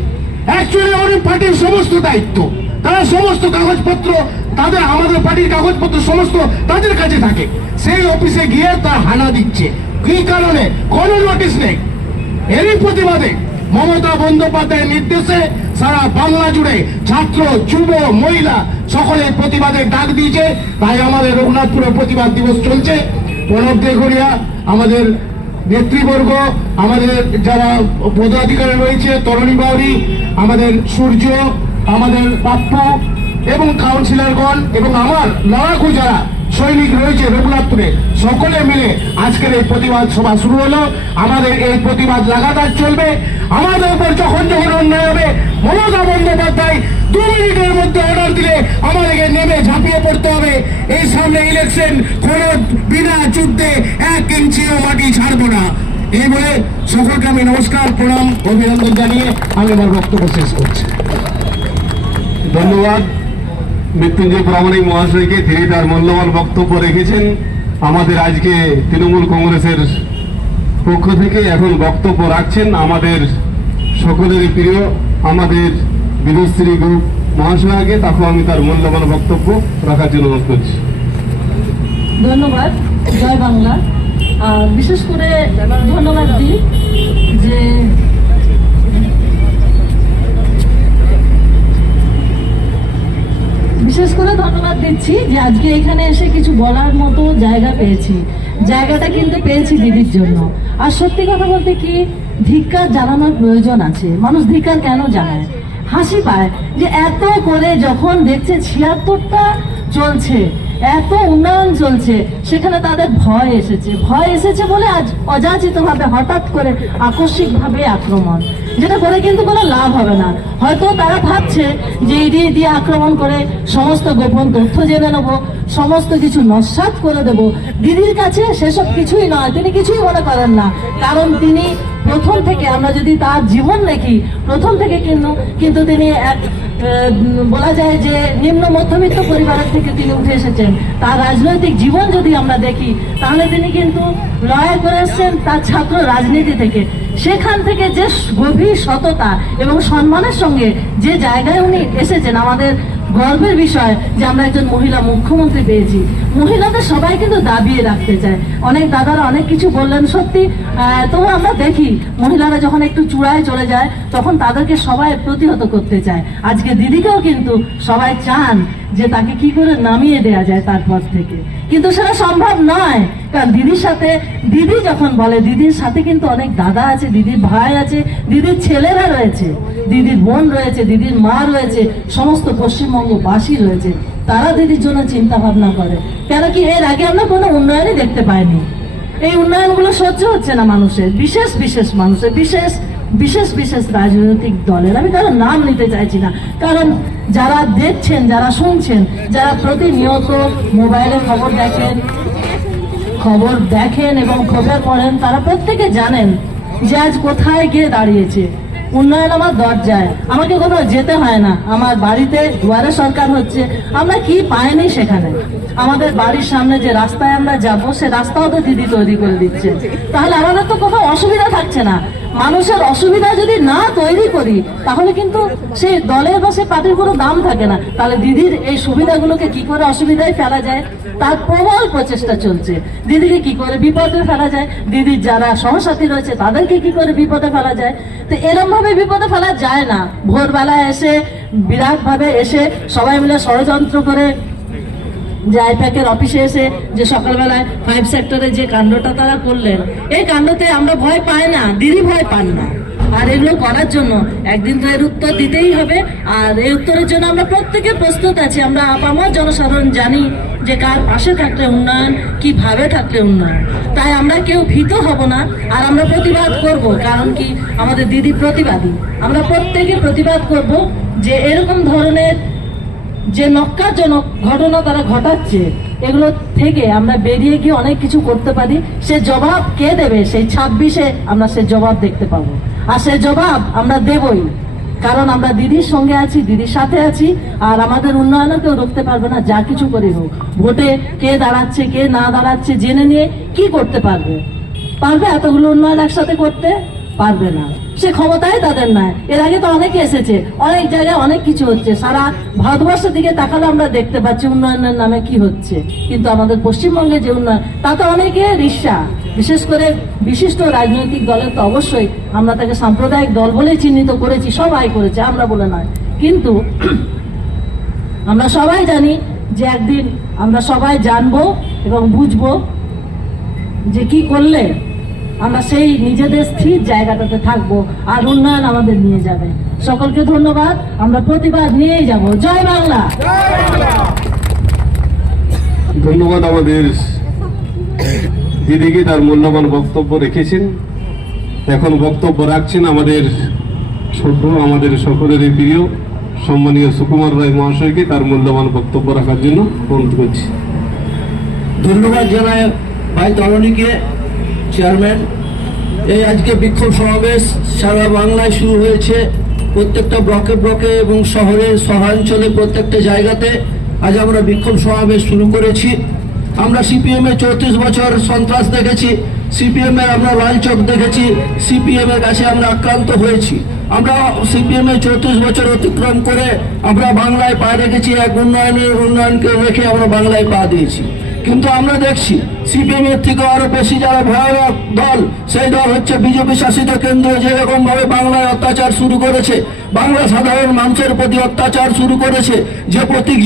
অ্যাকচুয়ালি আমাদের পার্টির সমস্ত দায়িত্ব, তারা সমস্ত কাগজপত্র, তাদের আমাদের পার্টির কাগজপত্র সমস্ত তাদের কাছে থাকে। সেই অফিসে গিয়ে তার হানা দিচ্ছে। কি কারণে? কোনো নোটিশ নেই। এরই প্রতিবাদে মমতা বন্দ্যোপাধ্যায়ের নির্দেশে সারা বাংলা জুড়ে ছাত্র, যুব, মহিলা সকলে প্রতিবাদের ডাক দিয়েছে। তাই আমাদের রঘুনাথপুরে প্রতিবাদ দিবস চলছে। প্রণব দেগড়িয়া, আমাদের নেতৃবর্গ, আমাদের যারা পদাধিকারী রয়েছে, তরুণী বাউরি, আমাদের সূর্য, আমাদের পাপ্পু এবং কাউন্সিলরগণ এবং আমার লড়াকু যারা সৈনিক রয়েছে রঘুনাথপুরে, সকলে মিলে আজকের এই প্রতিবাদ সভা শুরু হলো। আমাদের এই প্রতিবাদ লাগাতার চলবে। আমাদের উপর যখন যখন অন্যায় হবে, মমতা বন্দ্যোপাধ্যায় 2 মিনিটের মধ্যে অর্ডার দিলে আমাদেরকে নেমে ঝাঁপিয়ে পড়তে হবে। এই সামনে ইলেকশন, কোন বিনা যুদ্ধে 1 ইঞ্চিও মাটি ছাড়বো না। এই বলে সকলকে আমি নমস্কার, প্রণাম, অভিনন্দন জানিয়ে আমি আমার বক্তব্য শেষ করছি। ধন্যবাদ মৃত্যুঞ্জয় প্রামাণিক মহাশয়কে, তিনি তার মূল্যবান বক্তব্য রেখেছেন। আমাদের আজকে তৃণমূল কংগ্রেসের পক্ষ থেকে এখন বক্তব্য রাখছেন আমাদের সকলেরই প্রিয়, আমাদের বিরুশ্রী গ্রুপ মহাশয়কে। তাকে আমি তার মূল্যবান বক্তব্য রাখার জন্য অনুরোধ করছি। ধন্যবাদ। জয় বাংলা। বিশেষ করে ধন্যবাদ দিই যে বিশেষ করে ধন্যবাদ দিচ্ছি যে আজকে এখানে এসে কিছু বলার মতো জায়গা পেয়েছি। জায়গাটা কিন্তু পেয়েছি দিদির জন্য। আর সত্যি কথা বলতে কি, ধিক্কার জানানোর প্রয়োজন আছে। মানুষ ধিক্কার কেন জানায়? হাসি পায় যে এত করে যখন দেখছে ৭৬টা চলছে, এত উন্নয়ন চলছে, সেখানে তাদের ভয় এসেছে বলে আজ অযাচিতভাবে হঠাৎ করে আকস্মিকভাবে আক্রমণ, যেটা করে কিন্তু কোনো লাভ হবে না। হয়তো তারা ভাবছে যে ইডি দিয়ে আক্রমণ করে সমস্ত গোপন তথ্য জেনে নেবো, সমস্ত কিছু নস্যাৎ করে দেব। দিদির কাছে সেসব কিছুই নয়, তিনি কিছুই মনে করেন না। কারণ তিনি প্রথম থেকে, আমরা যদি তার জীবন দেখি, প্রথম থেকে কিন্তু তিনি এক বলা যায় যে নিম্ন মধ্যবিত্ত পরিবারের থেকে তিনি উঠে এসেছেন। তার রাজনৈতিক জীবন যদি আমরা দেখি, তাহলে তিনি কিন্তু লড়াই করে এসেছেন তার ছাত্র রাজনীতি থেকে। সেখান থেকে যে গভীর সততা এবং সম্মানের সঙ্গে যে জায়গায় উনি এসেছেন, আমাদের গর্বের বিষয় যে আমরা একজন মহিলা মুখ্যমন্ত্রী পেয়েছি। মহিলাদের সবাই কিন্তু দাবিয়ে রাখতে চায়। অনেক দাদারা অনেক কিছু বললেন, সত্যি। তবু আমরা দেখি মহিলারা যখন একটু চূড়ায় চলে যায়, তখন তাদেরকে সবাই প্রতিহত করতে চায়। আজকে দিদিকেও কিন্তু সবাই চান যে তাকে কি করে নামিয়ে দেয়া যায় তারপর থেকে, কিন্তু সেটা সম্ভব নয়। কারণ দিদির সাথে, দিদি যখন বলে, দিদির সাথে কিন্তু অনেক দাদা আছে, দিদির ভাই আছে, দিদির ছেলেরা রয়েছে, দিদির বোন রয়েছে, দিদির মা রয়েছে, সমস্ত পশ্চিমবঙ্গবাসী রয়েছে। তারা দিদির জন্য চিন্তা ভাবনা করে। কেন কি এর আগে আমরা কোনো উন্নয়নই দেখতে পাইনি। এই উন্নয়নগুলো সহ্য হচ্ছে না মানুষের, বিশেষ মানুষের, বিশেষ রাজনৈতিক দলের। আমি কারো নাম নিতে চাইছি না, কারণ যারা দেখছেন, যারা শুনছেন, যারা প্রতিনিয়ত মোবাইলে খবর দেখেন এবং খবর পড়েন, তারা প্রত্যেকে জানেন যে আজ কোথায় গিয়ে দাঁড়িয়েছে। উন্নয়ন আমার দরজায়, আমাকে কোথাও যেতে হয় না, আমার বাড়িতে দুয়ারে সরকার হচ্ছে। আমরা কি পাইনি সেখানে? আমাদের বাড়ির সামনে যে রাস্তায় আমরা যাব, সে রাস্তাও তো দিদি তৈরি করে দিচ্ছে। তাহলে আমাদের তো কোথাও অসুবিধা থাকছে না। মানুষের অসুবিধা যদি না তৈরি করি, তাহলে কিন্তু সেই দলের বা সেই পার্টির কোনো দাম থাকে না। তাহলে দিদির এই সুবিধাগুলোকে কি করে অসুবিধায় ফেলা যায়, তার প্রবল প্রচেষ্টা চলছে। দিদিকে কি করে বিপদে ফেলা যায়, দিদির যারা সহসাথী রয়েছে তাদেরকে কি করে বিপদে ফেলা যায়। তো এরকম ভাবে বিপদে ফেলা যায় না। ভোরবেলায় এসে, বিরাট ভাবে এসে সবাই মিলে ষড়যন্ত্র করে, যে আইপ্যাকের অফিসে এসে যে সকালবেলায় 5 সেক্টরে যে কাণ্ডটা তারা করলেন, এই কাণ্ডতে আমরা ভয় পাই না, দিদি ভয় পান না। আর এগুলো করার জন্য একদিন তো এর উত্তর দিতেই হবে। আর এই উত্তরের জন্য আমরা প্রত্যেকে প্রস্তুত আছি। আমরা আপামর জনসাধারণ জানি যে কার পাশে থাকলে উন্নয়ন, কিভাবে থাকলে উন্নয়ন। তাই আমরা কেউ ভীত হব না, আর আমরা প্রতিবাদ করব। কারণ কি, আমাদের দিদি প্রতিবাদী। আমরা প্রত্যেকে প্রতিবাদ করব যে এরকম ধরনের যে নক্কারজনক ঘটনা তারা ঘটাচ্ছে, এগুলো থেকে আমরা বেরিয়ে গিয়ে অনেক কিছু করতে পারি। সে জবাব কে দেবে? সেই 26-এ আমরা সে জবাব দেখতে পাবো। আর সে জবাব আমরা দেবই, কারণ আমরা দিদির সঙ্গে আছি, দিদির সাথে আছি। আর আমাদের উন্নয়নও কেউ রুখতে পারবে না, যা কিছু করে হোক। ভোটে কে দাঁড়াচ্ছে, কে না দাঁড়াচ্ছে জেনে নিয়ে কি করতে পারবে? এতগুলো উন্নয়ন একসাথে করতে পারবে না। সে ক্ষমতায় তাদের নাই। এর আগে তো অনেকে এসেছে, অনেক জায়গায় অনেক কিছু হচ্ছে। সারা ভারতবর্ষের দিকে তাকালে আমরা দেখতে পাচ্ছি উন্নয়নের নামে কি হচ্ছে। কিন্তু আমাদের পশ্চিমবঙ্গে যে উন্নয়ন, তাতে অনেকে ঈর্ষা। বিশেষ করে বিশিষ্ট রাজনৈতিক দলের তো অবশ্যই, আমরা তাকে সাম্প্রদায়িক দল বলেই চিহ্নিত করেছি, সবাই করেছে, আমরা বলে নয়। কিন্তু আমরা সবাই জানি যে একদিন আমরা সবাই জানবো এবং বুঝবো যে কি করলে আমরা সেই নিজেদের স্থির জায়গাটাতে থাকবো, আর উন্নয়ন আমাদের নিয়ে যাবে। সকলকে ধন্যবাদ। আমরা প্রতিবাদ নিয়েই যাব। জয় বাংলা। ধন্যবাদ আমাদের দিদিকে, তার মূল্যবান বক্তব্য রেখেছেন। এখন বক্তব্য রাখছেন আমাদের ছোট, আমাদের সকলেরই প্রিয় সম্মানীয় সুকুমার রায় মহাশয়কে তার মূল্যবান বক্তব্য রাখার জন্য অনুরোধ করছি। ধন্যবাদ জানাই ভাই তরণীকে, চেয়ারম্যান। এই আজকে বিক্ষোভ সমাবেশ সারা বাংলায় শুরু হয়েছে, প্রত্যেকটা ব্লকে এবং শহরাঞ্চলে প্রত্যেকটা জায়গাতে আজ আমরা বিক্ষোভ সমাবেশ শুরু করেছি। আমরা সিপিএম এর 34 বছর সন্ত্রাস দেখেছি, সিপিএম এর আমরা লাল চোখ দেখেছি, সিপিএম এর কাছে আমরা আক্রান্ত হয়েছি। আমরা সিপিএম এর 34 বছর অতিক্রম করে আমরা বাংলায় পা রেখেছি, এক উন্নয়নকে রেখে আমরা বাংলায় পা দিয়েছি। কিন্তু আমরা দেখছি সিপিএম এর থেকে আরো বেশি যারা ভয়ানক দল, সেই দল হচ্ছে বিজেপি শাসিত কেন্দ্র যেরকম ভাবে বাংলায় অত্যাচার শুরু করেছে, বাংলা সাধারণ মানুষের প্রতি অত্যাচার শুরু করেছে। যে প্রতীক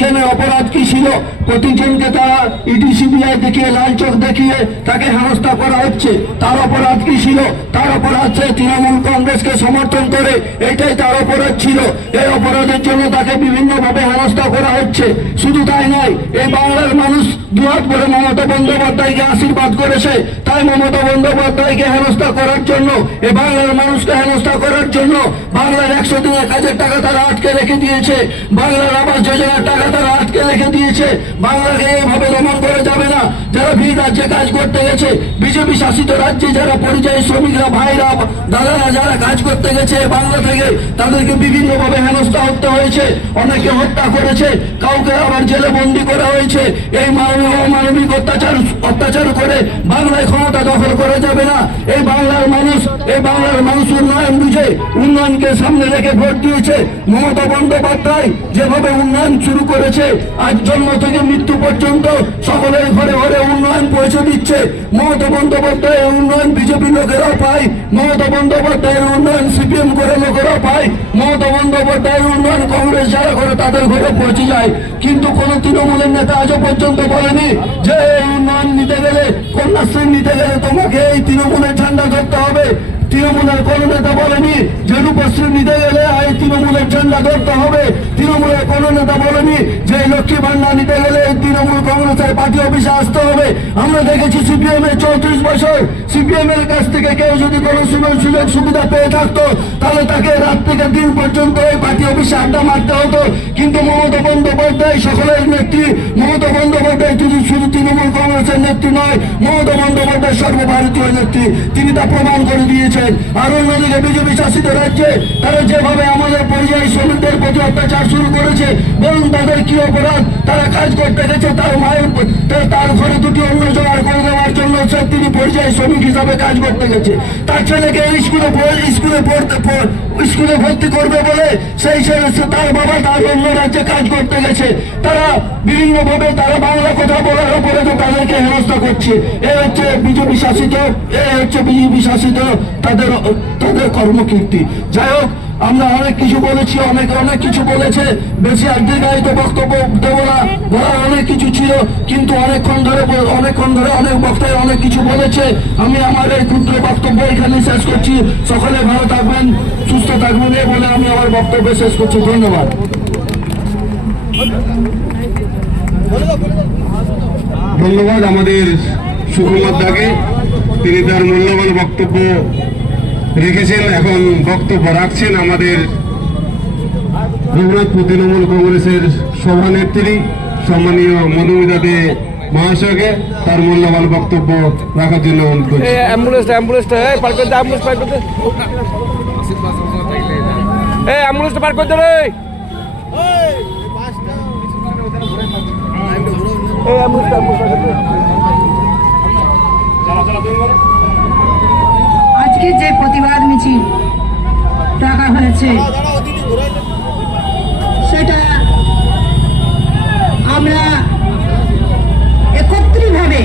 জেনের অপরাধ কি ছিল? প্রতীক জেনকে তারা ইডি সিবিআই দেখিয়ে লাল চোখ দেখিয়ে তাকে হেনস্থা করা হচ্ছে। তার অপরাধ কি ছিল? তার অপরাধ সে তৃণমূল কংগ্রেসকে সমর্থন করে, এটাই তার অপরাধ ছিল। এই অপরাধের জন্য তাকে বিভিন্নভাবে হেনস্থা করা হচ্ছে। শুধু তাই নয়, এই বাংলার মানুষ দুহাত ভরে মমতা বন্দ্যোপাধ্যায়কে আশীর্বাদ করেছে, তাই মমতা বন্দ্যোপাধ্যায়কে হেনস্থা করার জন্য, এই বাংলার মানুষকে হেনস্থা করার জন্য বাংলার 100 দিনের কাজের টাকা তারা আটকে রেখে দিয়েছে, বাংলার আবাস যোজনার টাকা তারা আটকে রেখে দিয়েছে। বাংলাকে এইভাবে দমন করে যাবে না। যারা ভিন রাজ্যে কাজ করতে গেছে, বিজেপি শাসিত রাজ্যে যারা পরিযায়ী শ্রমিকরা, ভাইরা, দাদারা যারা কাজ করতে গেছে বাংলা থেকে, তাদেরকে বিভিন্নভাবে হেনস্থা হতে হয়েছে, অনেকে হত্যা করেছে, কাউকে আবার জেলে বন্দী করা হয়েছে। এই মানবিক অত্যাচার করে বাংলায় ক্ষমতা দখল করা যাবে না। এই বাংলার মানুষ উন্নয়ন বুঝে, উন্নয়নকে সামনে রেখে ভোট দিয়েছে। মমতা বন্দ্যোপাধ্যায় যেভাবে উন্নয়ন শুরু করেছে, আজ জন্ম থেকে মৃত্যু পর্যন্ত সকলের ঘরে ঘরে উন্নয়ন পৌঁছে দিচ্ছে। মমতা বন্দ্যোপাধ্যায়ের উন্নয়ন বিজেপি লোকেরাও পায়, মমতা বন্দ্যোপাধ্যায়ের উন্নয়ন সিপিএম করে লোকেরাও পায়, মমতা বন্দ্যোপাধ্যায়ের উন্নয়ন কংগ্রেস যারা করে তাদের ঘরে পৌঁছে যায়। কিন্তু কোন তৃণমূলের নেতা আজও পর্যন্ত বলেনি যে এই উন্নয়ন নিতে গেলে, কন্যাশ্রী নিতে গেলে তোমাকে এই তৃণমূলের ঝান্ডা ধরতে হবে। তৃণমূলের কোন নেতা বলেনি যে রূপশ্রী নিতে গেলে এই তৃণমূলের ঝান্ডা ধরতে হবে। তৃণমূলের কোন নেতা বলেনি যে লক্ষ্মী ভান্ডার নিতে গেলে এই তৃণমূল কংগ্রেসের পার্টি অফিসে আসতে হবে। আমরা দেখেছি সিপিএম এর 34 বছর, সিপিএম এর কাছ থেকে কেউ যদি কোনো সুযোগ সুবিধা পেয়ে থাকতো, তাহলে তাকে রাত থেকে দিন পর্যন্ত এই পার্টি অফিসে আড্ডা মারতে হতো। কিন্তু মমতা বন্দ্যোপাধ্যায় সকলের নেত্রী, মমতা বন্দ্যোপাধ্যায় শুধু তৃণমূল কংগ্রেসের নেত্রী নয়, মমতা বন্দ্যোপাধ্যায় সর্বভারতীয় নেত্রী, তিনি তা প্রমাণ করে দিয়েছেন। আর অন্যদিকে বিজেপি শাসিত রাজ্যে তারা যেভাবে আমাদের পরিযায়ী শ্রমিকদের প্রতি অত্যাচার শুরু করেছে, বলুন তাদের কি অপরাধ? তারা কাজ করতে গেছে, তার ঘরে দুটি অন্য জোগাড় করে দেওয়ার জন্য তিনি পরিযায়ী শ্রমিক হিসাবে কাজ করতে গেছে। তার ছেলেকে স্কুলে ভর্তি করবে বলে সেই ছেলে, তার বাবা তার অন্য রাজ্যে কাজ করতে গেছে। তারা বিভিন্নভাবে তারা বাংলা কথা বলার অপরাধে তাদেরকে হেনস্থা করছে। এ হচ্ছে বিজেপি শাসিত তাদের কর্মকীর্তি। যাই হোক, আমরা অনেক কিছু বলেছি, অনেক কিছু বলেছে, বেশি আর দীর্ঘায়িত বক্তব্য দেব না, বলার অনেক কিছু ছিল, কিন্তু অনেকক্ষণ ধরে অনেক বক্তায় অনেক কিছু বলেছে। আমি আমার এই ক্ষুদ্র বক্তব্য এখানে শেষ করছি। সকলে ভালো থাকবেন, সুস্থ থাকবেন, এই বলে আমি আমার বক্তব্য শেষ করছি। ধন্যবাদ। ধন্যবাদ আমাদের সুকুমার দাকে, তিনি তার মূল্যবান বক্তব্য রেখেছেন। এখন বক্তব্য রাখছেন আমাদের রঘুনাথপুর তৃণমূল কংগ্রেসের সভানেত্রী সম্মানীয় মধুমিতা দে মহাশয়কে তার মূল্যবান বক্তব্য রাখার জন্য অনুরোধ করছি। অ্যাম্বুলেন্সটা পার করতে, অ্যাম্বুলেন্স পার করতে, অ্যাম্বুলেন্সটা পার করতে রে। আজকে যে প্রতিবাদ মিছিল ডাকা হয়েছে, সেটা আমরা একত্রিতভাবে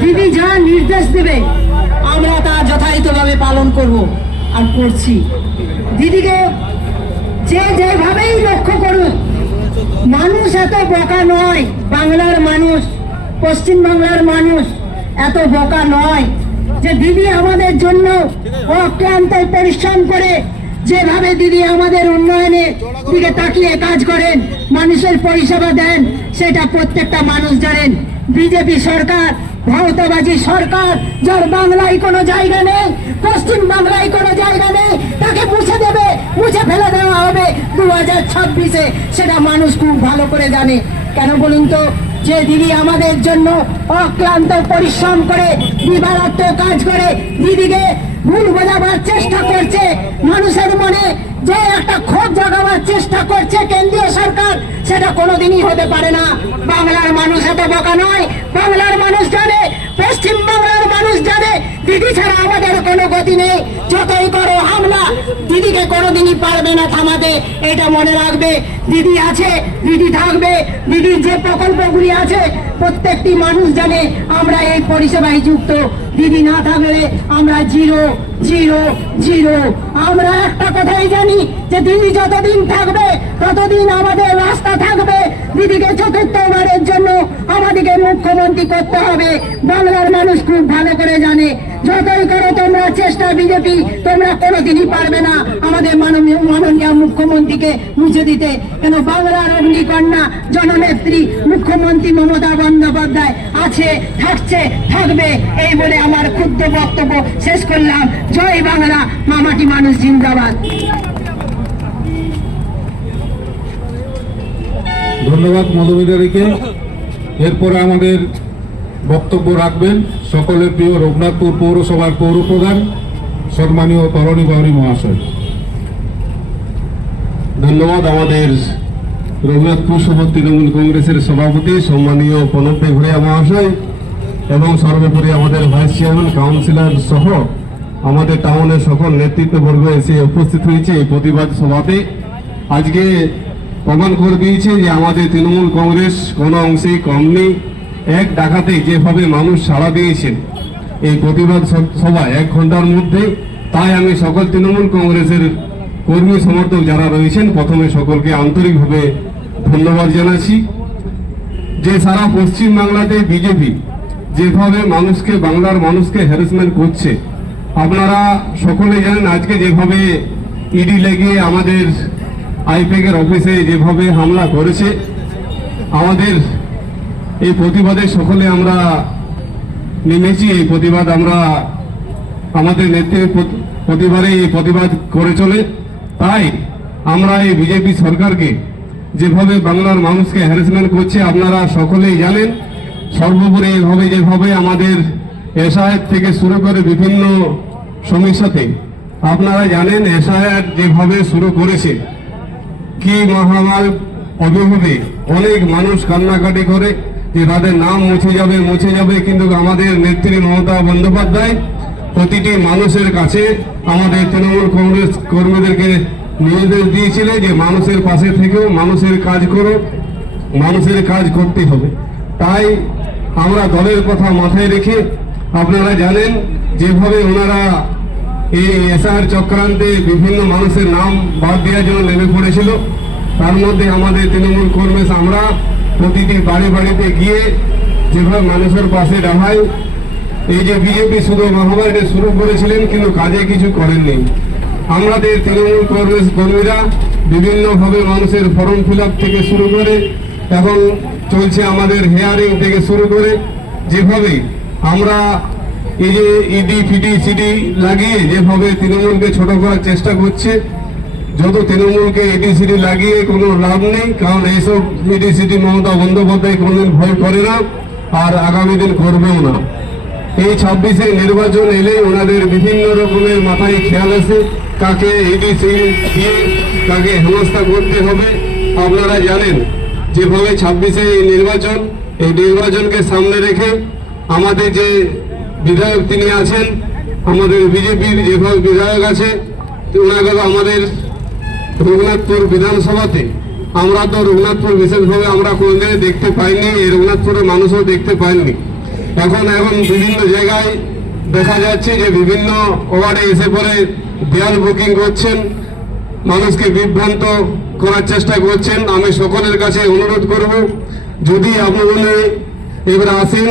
দিদি যা নির্দেশ দেবে আমরা তা যথাযথভাবে পালন করব আর করছি। দিদিকে যেভাবেই লক্ষ্য করুক, মানুষ এত বোকা নয়, বাংলার মানুষ, পশ্চিম বাংলার মানুষ এত বোকা নয় যে দিদি আমাদের জন্য অক্লান্ত পরিশ্রম করে, যেভাবে দিদি আমাদের উন্নয়নের দিকে তাকিয়ে কাজ করেন, মানুষের পরিষেবা দেন, সেটা প্রত্যেকটা মানুষ জানেন। বিজেপি সরকার ভারতবাজি সরকার, যার বাংলায় কোনো জায়গা নেই, পশ্চিম বাংলায় কোনো জায়গা নেই, তাকে মুছে ফেলে দেওয়া হবে 2026-এ। সেটা মানুষ খুব ভালো করে জানে। কেন বলুন তো? যে দিদি আমাদের জন্য অক্লান্ত পরিশ্রম করে, দিবারাত্র কাজ করে, দিদিকে ভুল বোঝাবার চেষ্টা করছে, মানুষের মনে যে একটা ক্ষোভ জাগাবার চেষ্টা করছে কেন্দ্রীয় সরকার, সেটা কোনোদিনই হতে পারে না। বাংলার মানুষ এত বোকা নয়। বাংলার মানুষ জানে, পশ্চিম বাংলার মানুষ জানে দিদি ছাড়া আমাদের কোনো গতি নেই। যতই করো হামলা, দিদিকে কোনোদিনই পারবে না থামাতে, এটা মনে রাখবে। দিদি আছে, দিদি থাকবে। দিদির যে প্রকল্পগুলি আছে প্রত্যেকটি মানুষ জানে আমরা এই পরিষেবায় যুক্ত। দিদি না থাকলে আমরা জিরো জিরো জিরো। আমরা একটা কথাই জানি যে দিদি যতদিন থাকবে ততদিন আমাদের রাস্তা থাকবে। দিদিকে চতুর্থবারের জন্য আমাদেরকে মুখ্যমন্ত্রী করতে হবে, বাংলার মানুষ খুব ভালো করে জানে। যতই করো তোমরা চেষ্টা বিজেপি, তোমরা কোনোদিনই পারবে না আমাদের মাননীয় মুখ্যমন্ত্রীকে মুছে দিতে। কেন বাংলার অগ্নিকন্যা জননেত্রী মুখ্যমন্ত্রী মমতা বন্দ্যোপাধ্যায় আছে, থাকছে, থাকবে। এই বলে আমার ক্ষুদ্র বক্তব্য শেষ করলাম। জয় বাংলা, মামাটি মানুষ জিন্দাবাদ। ধন্যবাদ মধুমিতারিকে। এরপরে আমাদের বক্তব্য রাখবেন সকলের প্রিয় রঘুনাথপুর পৌরসভার পৌরপ্রধান সম্মানীয় তরণী বাউরি মহাশয়। ধন্যবাদ আমাদের রঘুনাথপুর শহর তৃণমূল কংগ্রেসের সভাপতি সম্মানীয় প্রণব ভুঁইয়া মহাশয় এবং সর্বোপরি আমাদের ভাইস চেয়ারম্যান, কাউন্সিলর সহ আমাদের টাউনের সকল নেতৃত্ববর্গ এসে উপস্থিত হয়েছে এই প্রতিবাদ সভাতে। আজকে প্রমাণ করে দিয়েছে যে আমাদের তৃণমূল কংগ্রেস কোনো অংশেই কম নেই। এক ডাকাতে যেভাবে মানুষ সাড়া দিয়েছেন এই প্রতিবাদ সভা 1 ঘন্টার মধ্যে, তাই আমি সকল তৃণমূল কংগ্রেসের কর্মী সমর্থক যারা রয়েছেন প্রথমে সকলকে আন্তরিকভাবে ধন্যবাদ জানাচ্ছি। যে সারা পশ্চিম বাংলাতে বিজেপি যেভাবে মানুষকে, বাংলার মানুষকে হ্যারাসমেন্ট করছে, আপনারা সকলে জানেন আজকে যেভাবে ইডি লেগে আমাদের আইপ্যাকের অফিসে যেভাবে হামলা করেছে। আমাদের এই প্রতিবাদে সকলে আমরা নেমেছি। এই প্রতিবাদ আমরা আমাদের নেত্রীর প্রতিবারে এই প্রতিবাদ করে চলে। তাই আমরা এই বিজেপি সরকারকে যেভাবে বাংলার মানুষকে হ্যারাসমেন্ট করছে আপনারা সকলেই জানেন। সর্বোপরি এইভাবে যেভাবে আমাদের এসআইআর থেকে শুরু করে বিভিন্ন সমস্যাতে আপনারা জানেন এসআইআর যেভাবে শুরু করেছে, কি মহামারী অভিভাবে অনেক মানুষ কান্নাকাটি করে যে তাদের নাম মুছে যাবে, কিন্তু আমাদের নেত্রী মমতা বন্দ্যোপাধ্যায় প্রতিটি মানুষের কাছে আমাদের তৃণমূল কংগ্রেস কর্মীদেরকে নির্দেশ দিয়েছিলেন যে মানুষের পাশে থেকেও মানুষের কাজ করো, মানুষের কাজ করতে হবে। তাই আমরা দলের কথা মাথায় রেখে আপনারা জানেন যেভাবে ওনারা এই এসআর চক্রান্তে বিভিন্ন মানুষের নাম বাদ দেওয়ার জন্য নেমে পড়েছিল, তার মধ্যে আমাদের তৃণমূল কংগ্রেস আমরা প্রতিটি বাড়িতে গিয়ে যেভাবে মানুষের পাশে দাঁড়াই। এই যে বিজেপি শুধু মহামারীটা শুরু করেছিলেন কিন্তু কাজে কিছু করেননি। আমাদের তৃণমূল কংগ্রেস কর্মীরা বিভিন্নভাবে মানুষের ফর্ম ফিল আপ থেকে শুরু করে এখন চলছে আমাদের হেয়ারিং থেকে শুরু করে, যেভাবে আমরা এই যে ইডি ফিডি সিডি লাগিয়ে যেভাবে তৃণমূলকে ছোট করার চেষ্টা করছে, যত তৃণমূলকে ইডি সিডি লাগিয়ে কোনো লাভ নেই। কারণ এইসব ইডি সিডি মমতা বন্দ্যোপাধ্যায় কোনদিন ভয় করে না আর আগামী দিন করবেও না। এই 26-এ নির্বাচন এলে ওনাদের বিভিন্ন রকমের মাথায় খেয়াল আছে কাকে ইডি সিডি দিয়ে কাকে হেনস্থা করতে হবে। আপনারা জানেন যেভাবে 26-এ নির্বাচন, এই নির্বাচনকে সামনে রেখে আমাদের যে বিধায়ক তিনি আছেন, আমাদের বিজেপির যেভাবে বিধায়ক আছে ওনাকে আমাদের রঘুনাথপুর বিধানসভাতে আমরা তো রঘুনাথপুর বিশেষভাবে আমরা কোনদিনে দেখতে পাইনি, এই রঘুনাথপুরের মানুষও দেখতে পাইনি। এখন বিভিন্ন জায়গায় দেখা যাচ্ছে যে বিভিন্ন ওয়ার্ডে এসে পরে দেয়াল বুকিং করছেন, মানুষকে বিভ্রান্ত করার চেষ্টা করছেন। আমি সকলের কাছে অনুরোধ করব, যদি আপনারা এবার আসেন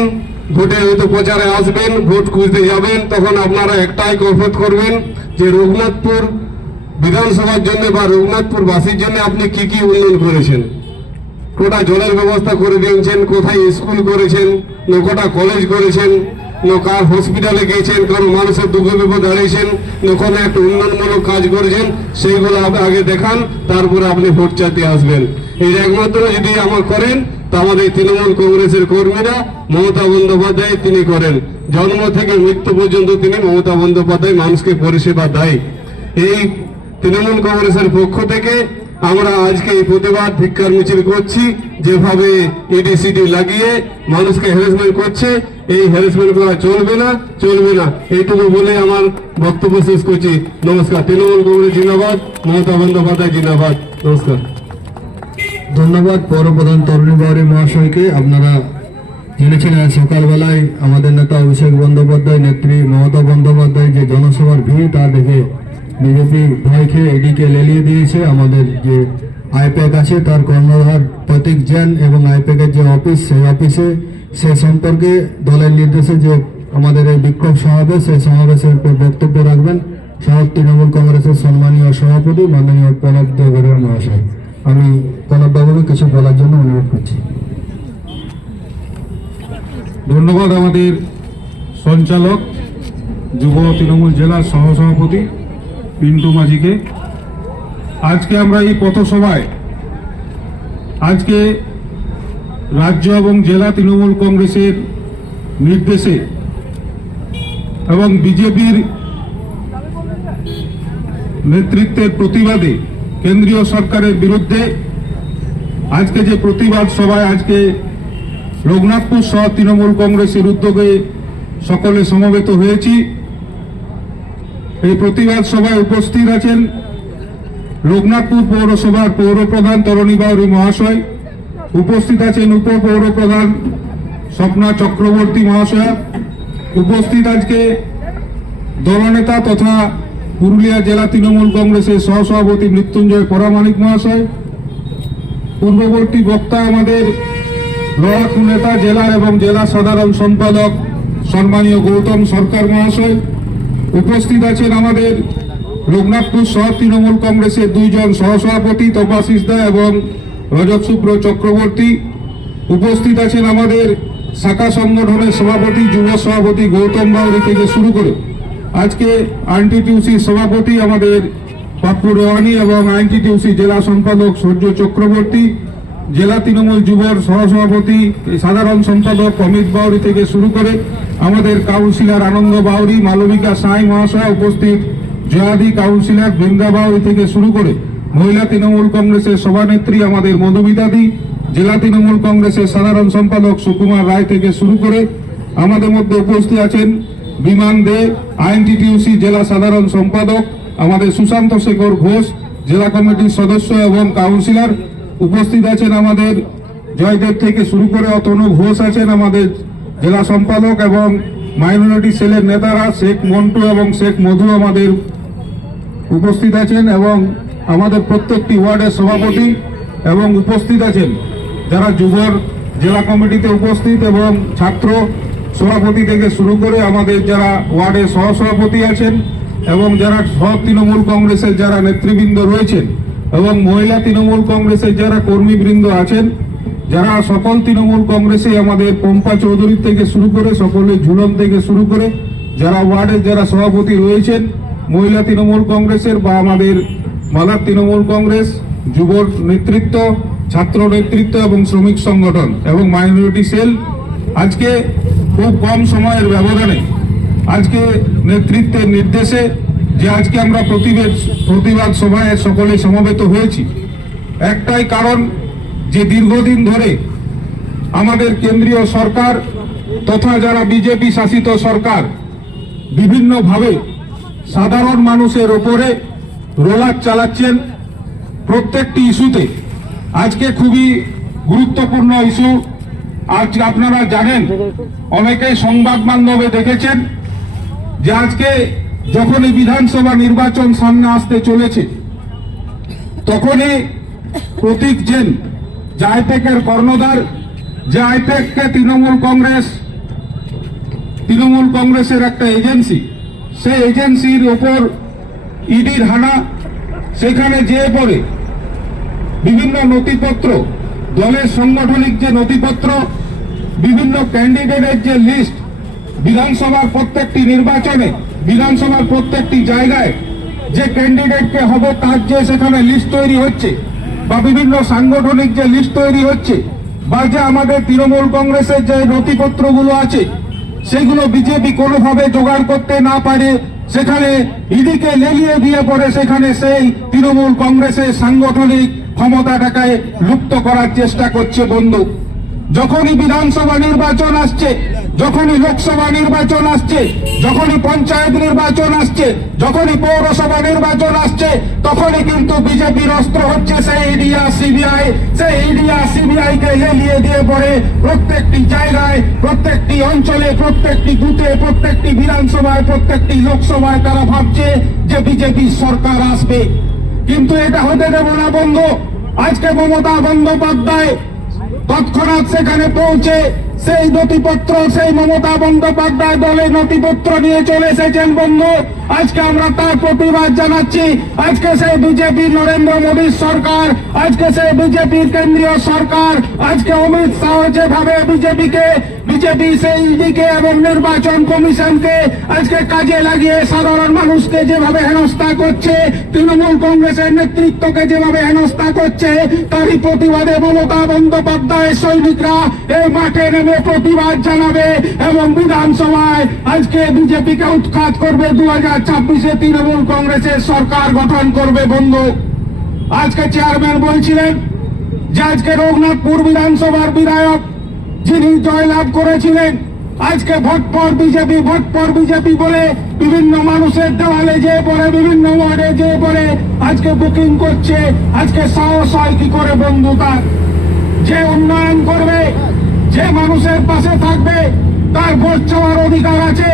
ভোটে হয়তো প্রচারে আসবেন, ভোট খুঁজতে যাবেন, তখন আপনারা একটাই কৈফিয়ত করবেন যে রঘুনাথপুর বিধানসভার জন্য বা রঘুনাথপুর বাসীর জন্য আপনি কি কি উন্নয়ন করেছেন, কোটা জলের ব্যবস্থা করে দিয়েছেন, কোথায় স্কুল করেছেন, কোটা কলেজ করেছেন, কার হসপিটালে গিয়েছেন, কারো মানুষের দুঃখ বিপদ দাঁড়িয়েছেন, কোনো একটা উন্নয়নমূলক কাজ করেছেন, সেইগুলো আগে দেখান, তারপরে আপনি ভোট চাইতে আসবেন। এই একমাত্র যদি আমার করেন তা আমাদের তৃণমূল কংগ্রেসের কর্মীরা মমতা বন্দ্যোপাধ্যায় তিনি করেন, জন্ম থেকে মৃত্যু পর্যন্ত তিনি মমতা বন্দ্যোপাধ্যায় মানুষকে পরিষেবা দেয়। এই তৃণমূল কংগ্রেসের পক্ষ থেকে আমরা আজকে এই প্রতিবাদ ধিক্কার মিছিল করছি, যেভাবে ইডি সিডি লাগিয়ে মানুষকে হ্যারাসমেন্ট করছে। এই হ্যারাসমেন্ট করা চলবে না, চলবে না। এইটুকু বলে আমার বক্তব্য শেষ করছি। নমস্কার। তৃণমূল কংগ্রেস জিন্দাবাদ, মমতা বন্দ্যোপাধ্যায় জিন্দাবাদ। নমস্কার। ধন্যবাদ পৌরপ্রধান তরুণী বাউরি মহাশয়কে। আপনারা জেনেছেন আজ সকালবেলায় আমাদের নেতা অভিষেক বন্দ্যোপাধ্যায়, নেত্রী মমতা বন্দ্যোপাধ্যায় যে জনসভার ভিড় তা দেখে বিজেপি ভয় খেয়ে এডিকে লেলিয়ে দিয়েছে। আমাদের যে আইপ্যাক আছে তার কর্ণধার প্রতীক জৈন এবং আইপ্যাকের যে অফিস, সেই অফিসে সে সম্পর্কে দলের নির্দেশে যে আমাদের এই বিক্ষোভ সমাবেশ, সেই সমাবেশের উপর বক্তব্য রাখবেন শহর তৃণমূল কংগ্রেসের সম্মানীয় সভাপতি মাননীয় প্রণব দেববর্মা মহাশয়। আমি প্রণব বাবুকে কিছু বলার জন্য অনুরোধ করছি। ধন্যবাদ আমাদের সঞ্চালক যুব তৃণমূল জেলার সহসভাপতি পিন্টু মাঝিকে। আজকে আমরা এই পথসভায় আজকে রাজ্য এবং জেলা তৃণমূল কংগ্রেসের নির্দেশে এবং বিজেপির নেতৃত্বের প্রতিবাদে কেন্দ্রীয় সরকারের বিরুদ্ধে আজকে যে প্রতিবাদ সভায় আজকে রঘুনাথপুর শহর তৃণমূল কংগ্রেসের উদ্যোগে সকলে সমবেত হয়েছি। এই প্রতিবাদ সভায় উপস্থিত আছেন রঘুনাথপুর পৌরসভার পৌরপ্রধান তরুণী বাউরি মহাশয়, উপস্থিত আছেন উপপৌরপ্রধান স্বপ্না চক্রবর্তী মহাশয়, উপস্থিত আজকে দলনেতা তথা পুরুলিয়া জেলা তৃণমূল কংগ্রেসের সহসভাপতি মৃত্যুঞ্জয় পরামানিক মহাশয়, পূর্ববর্তী বক্তা আমাদের লড়াকু নেতা জেলার এবং জেলা সাধারণ সম্পাদক সম্মানীয় গৌতম সরকার মহাশয়, উপস্থিত আছেন আমাদের রঘুনাথপুর শহর তৃণমূল কংগ্রেসের দুইজন সহসভাপতি তপাশিস দা এবং রজত শুভ্র চক্রবর্তী, উপস্থিত আছেন আমাদের শাখা সংগঠনের সভাপতি যুব সভাপতি গৌতম বাউরি থেকে শুরু করে আজকে আইএনটিটিউসি সভাপতি আমাদের পাপ্পু রেওয়ানি এবং আইএনটিটিউসি জেলা সম্পাদক সূর্য চক্রবর্তী, জেলা তৃণমূল যুবর সহসভাপতি সাধারণ সম্পাদক অমিত বাউরি থেকে শুরু করে আমাদের কাউন্সিলর আনন্দ বাউরি, মালবিকা সাঁই মহাশয়, উপস্থিত জয়াদি কাউন্সিলর বৃন্দা বাউরি থেকে শুরু করে মহিলা তৃণমূল কংগ্রেসের সভানেত্রী আমাদের মধুমিতাদি, জেলা তৃণমূল কংগ্রেসের সাধারণ সম্পাদক সুকুমার রায় থেকে শুরু করে আমাদের মধ্যে উপস্থিত আছেন বিমান দে, আইএনটিটিউসি জেলা সাধারণ সম্পাদক আমাদের সুশান্ত শেখর ঘোষ, জেলা কমিটির সদস্য এবং কাউন্সিলর, উপস্থিত আছেন আমাদের জয়দেব থেকে শুরু করে অতনু ঘোষ আছেন আমাদের জেলা সম্পাদক এবং মাইনরিটি সেলের নেতারা শেখ মন্টু এবং শেখ মধু আমাদের উপস্থিত আছেন এবং আমাদের প্রত্যেকটি ওয়ার্ডের সভাপতি এবং উপস্থিত আছেন যারা যুবর জেলা কমিটিতে উপস্থিত এবং ছাত্র সভাপতি থেকে শুরু করে আমাদের যারা ওয়ার্ডের সহসভাপতি আছেন এবং যারা সব তৃণমূল কংগ্রেসের যারা নেতৃবৃন্দ রয়েছেন এবং মহিলা তৃণমূল কংগ্রেসের যারা কর্মীবৃন্দ আছেন, যারা সকল তৃণমূল কংগ্রেসে আমাদের পম্পা চৌধুরী থেকে শুরু করে সকলে ঝুলন থেকে শুরু করে যারা ওয়ার্ডের যারা সভাপতি রয়েছেন মহিলা তৃণমূল কংগ্রেসের বা আমাদের মাদার তৃণমূল কংগ্রেস, যুব নেতৃত্ব, ছাত্র নেতৃত্ব এবং শ্রমিক সংগঠন এবং মাইনরিটি সেল, আজকে খুব কম সময়ের ব্যবধানে আজকে নেতৃত্বের নির্দেশে যে আজকে আমরা প্রতিবাদ সভায় সকলে সমবেত হয়েছি, একটাই কারণ যে দীর্ঘদিন ধরে আমাদের কেন্দ্রীয় সরকার তথা যারা বিজেপি শাসিত সরকার বিভিন্নভাবে সাধারণ মানুষের ওপরে রোলার চালাচ্ছেন প্রত্যেকটি ইস্যুতে। আজকে খুবই গুরুত্বপূর্ণ ইস্যু, আজ আপনারা জানেন অনেকেই সংবাদ মাধ্যমে দেখেছেন যে আজকে যখনই বিধানসভা নির্বাচন সামনে আসতে চলেছে তখনই প্রতীক জৈন যে আইপ্যাকের কর্ণধার, যে আইপ্যাককে তৃণমূল কংগ্রেসের একটা এজেন্সি, সেই এজেন্সির ওপর ইডির হানা, সেখানে যেয়ে পড়ে বিভিন্ন নথিপত্র, দলের সাংগঠনিক যে নথিপত্র, বিভিন্ন ক্যান্ডিডেটের যে লিস্ট, বিধানসভার প্রত্যেকটি নির্বাচনে বিধানসভার প্রত্যেকটি জায়গায় যে ক্যান্ডিডেটকে হবে তার যে সেখানে লিস্ট তৈরি হচ্ছে বা বিভিন্ন সাংগঠনিক যে লিস্ট তৈরি হচ্ছে বা যে আমাদের তৃণমূল কংগ্রেসের যে নথিপত্রগুলো আছে সেগুলো বিজেপি কোনোভাবে জোগাড় করতে না পারে, সেখানে ইডিকে লেলিয়ে দিয়ে পড়ে সেখানে সেই তৃণমূল কংগ্রেসের সাংগঠনিক ক্ষমতাটাকে লুপ্ত করার চেষ্টা করছে। বন্ধু, যখনই বিধানসভা নির্বাচন আসছে, যখনই লোকসভা নির্বাচন আসছে, যখনই পঞ্চায়েত নির্বাচন আসছে, যখনই পৌরসভা নির্বাচন আসছে, তখনই কিন্তু বিজেপির অস্ত্র হচ্ছে সেই ইডি আর সিবিআই। সেই ইডি আর সিবিআই কে হেলিয়ে দিয়ে পড়ে প্রত্যেকটি জায়গায়, প্রত্যেকটি অঞ্চলে, প্রত্যেকটি বুথে, প্রত্যেকটি বিধানসভায়, প্রত্যেকটি লোকসভায় তারা ভাবছে যে বিজেপি সরকার আসবে। কিন্তু এটা হতে দেব না বন্ধু। আজকে মমতা বন্দ্যোপাধ্যায় তৎক্ষণাৎ সেখানে পৌঁছে সেই নথিপত্র, সেই মমতা বন্দ্যোপাধ্যায় দলের নথিপত্র নিয়ে চলে এসেছেন বন্ধু। আজকে আমরা তার প্রতিবাদ জানাচ্ছি। আজকে সেই বিজেপি নরেন্দ্র মোদীর সরকার, আজকে সেই বিজেপির কেন্দ্রীয় সরকার, আজকে অমিত শাহ যেভাবে বিজেপি সেই ইডিকে এবং নির্বাচন কমিশনকে আজকে কাজে লাগিয়ে সাধারণ মানুষকে যেভাবে হেনস্থা করছে, তৃণমূল কংগ্রেসের নেতৃত্বকে যেভাবে হেনস্থা করছে, তারই প্রতিবাদে মমতা বন্দ্যোপাধ্যায়ের সৈনিকরা এই মাঠে নেমে প্রতিবাদ জানাবে এবং বিধানসভায় আজকে বিজেপিকে উৎখাত করবে। 2026-এ তৃণমূল কংগ্রেসের সরকার গঠন করবে বন্ধু। আজকে চেয়ারম্যান বলছিলেন যে আজকে রঘুনাথপুর বিধানসভার বিধায়ক যিনি জয়লাভ করেছিলেন, আজকে ভোট পর বিজেপি, ভোট পর বিজেপি বলে বিভিন্ন মানুষের দেওয়ালে যেয়ে পড়ে, বিভিন্ন ওয়ার্ডে যেয়ে পড়ে আজকে বুকিং করছে। আজকে সাহস হয় কি করে বন্ধু তার? যে উন্নয়ন করবে, যে মানুষের পাশে থাকবে, তার ভোট চাওয়ার অধিকার আছে।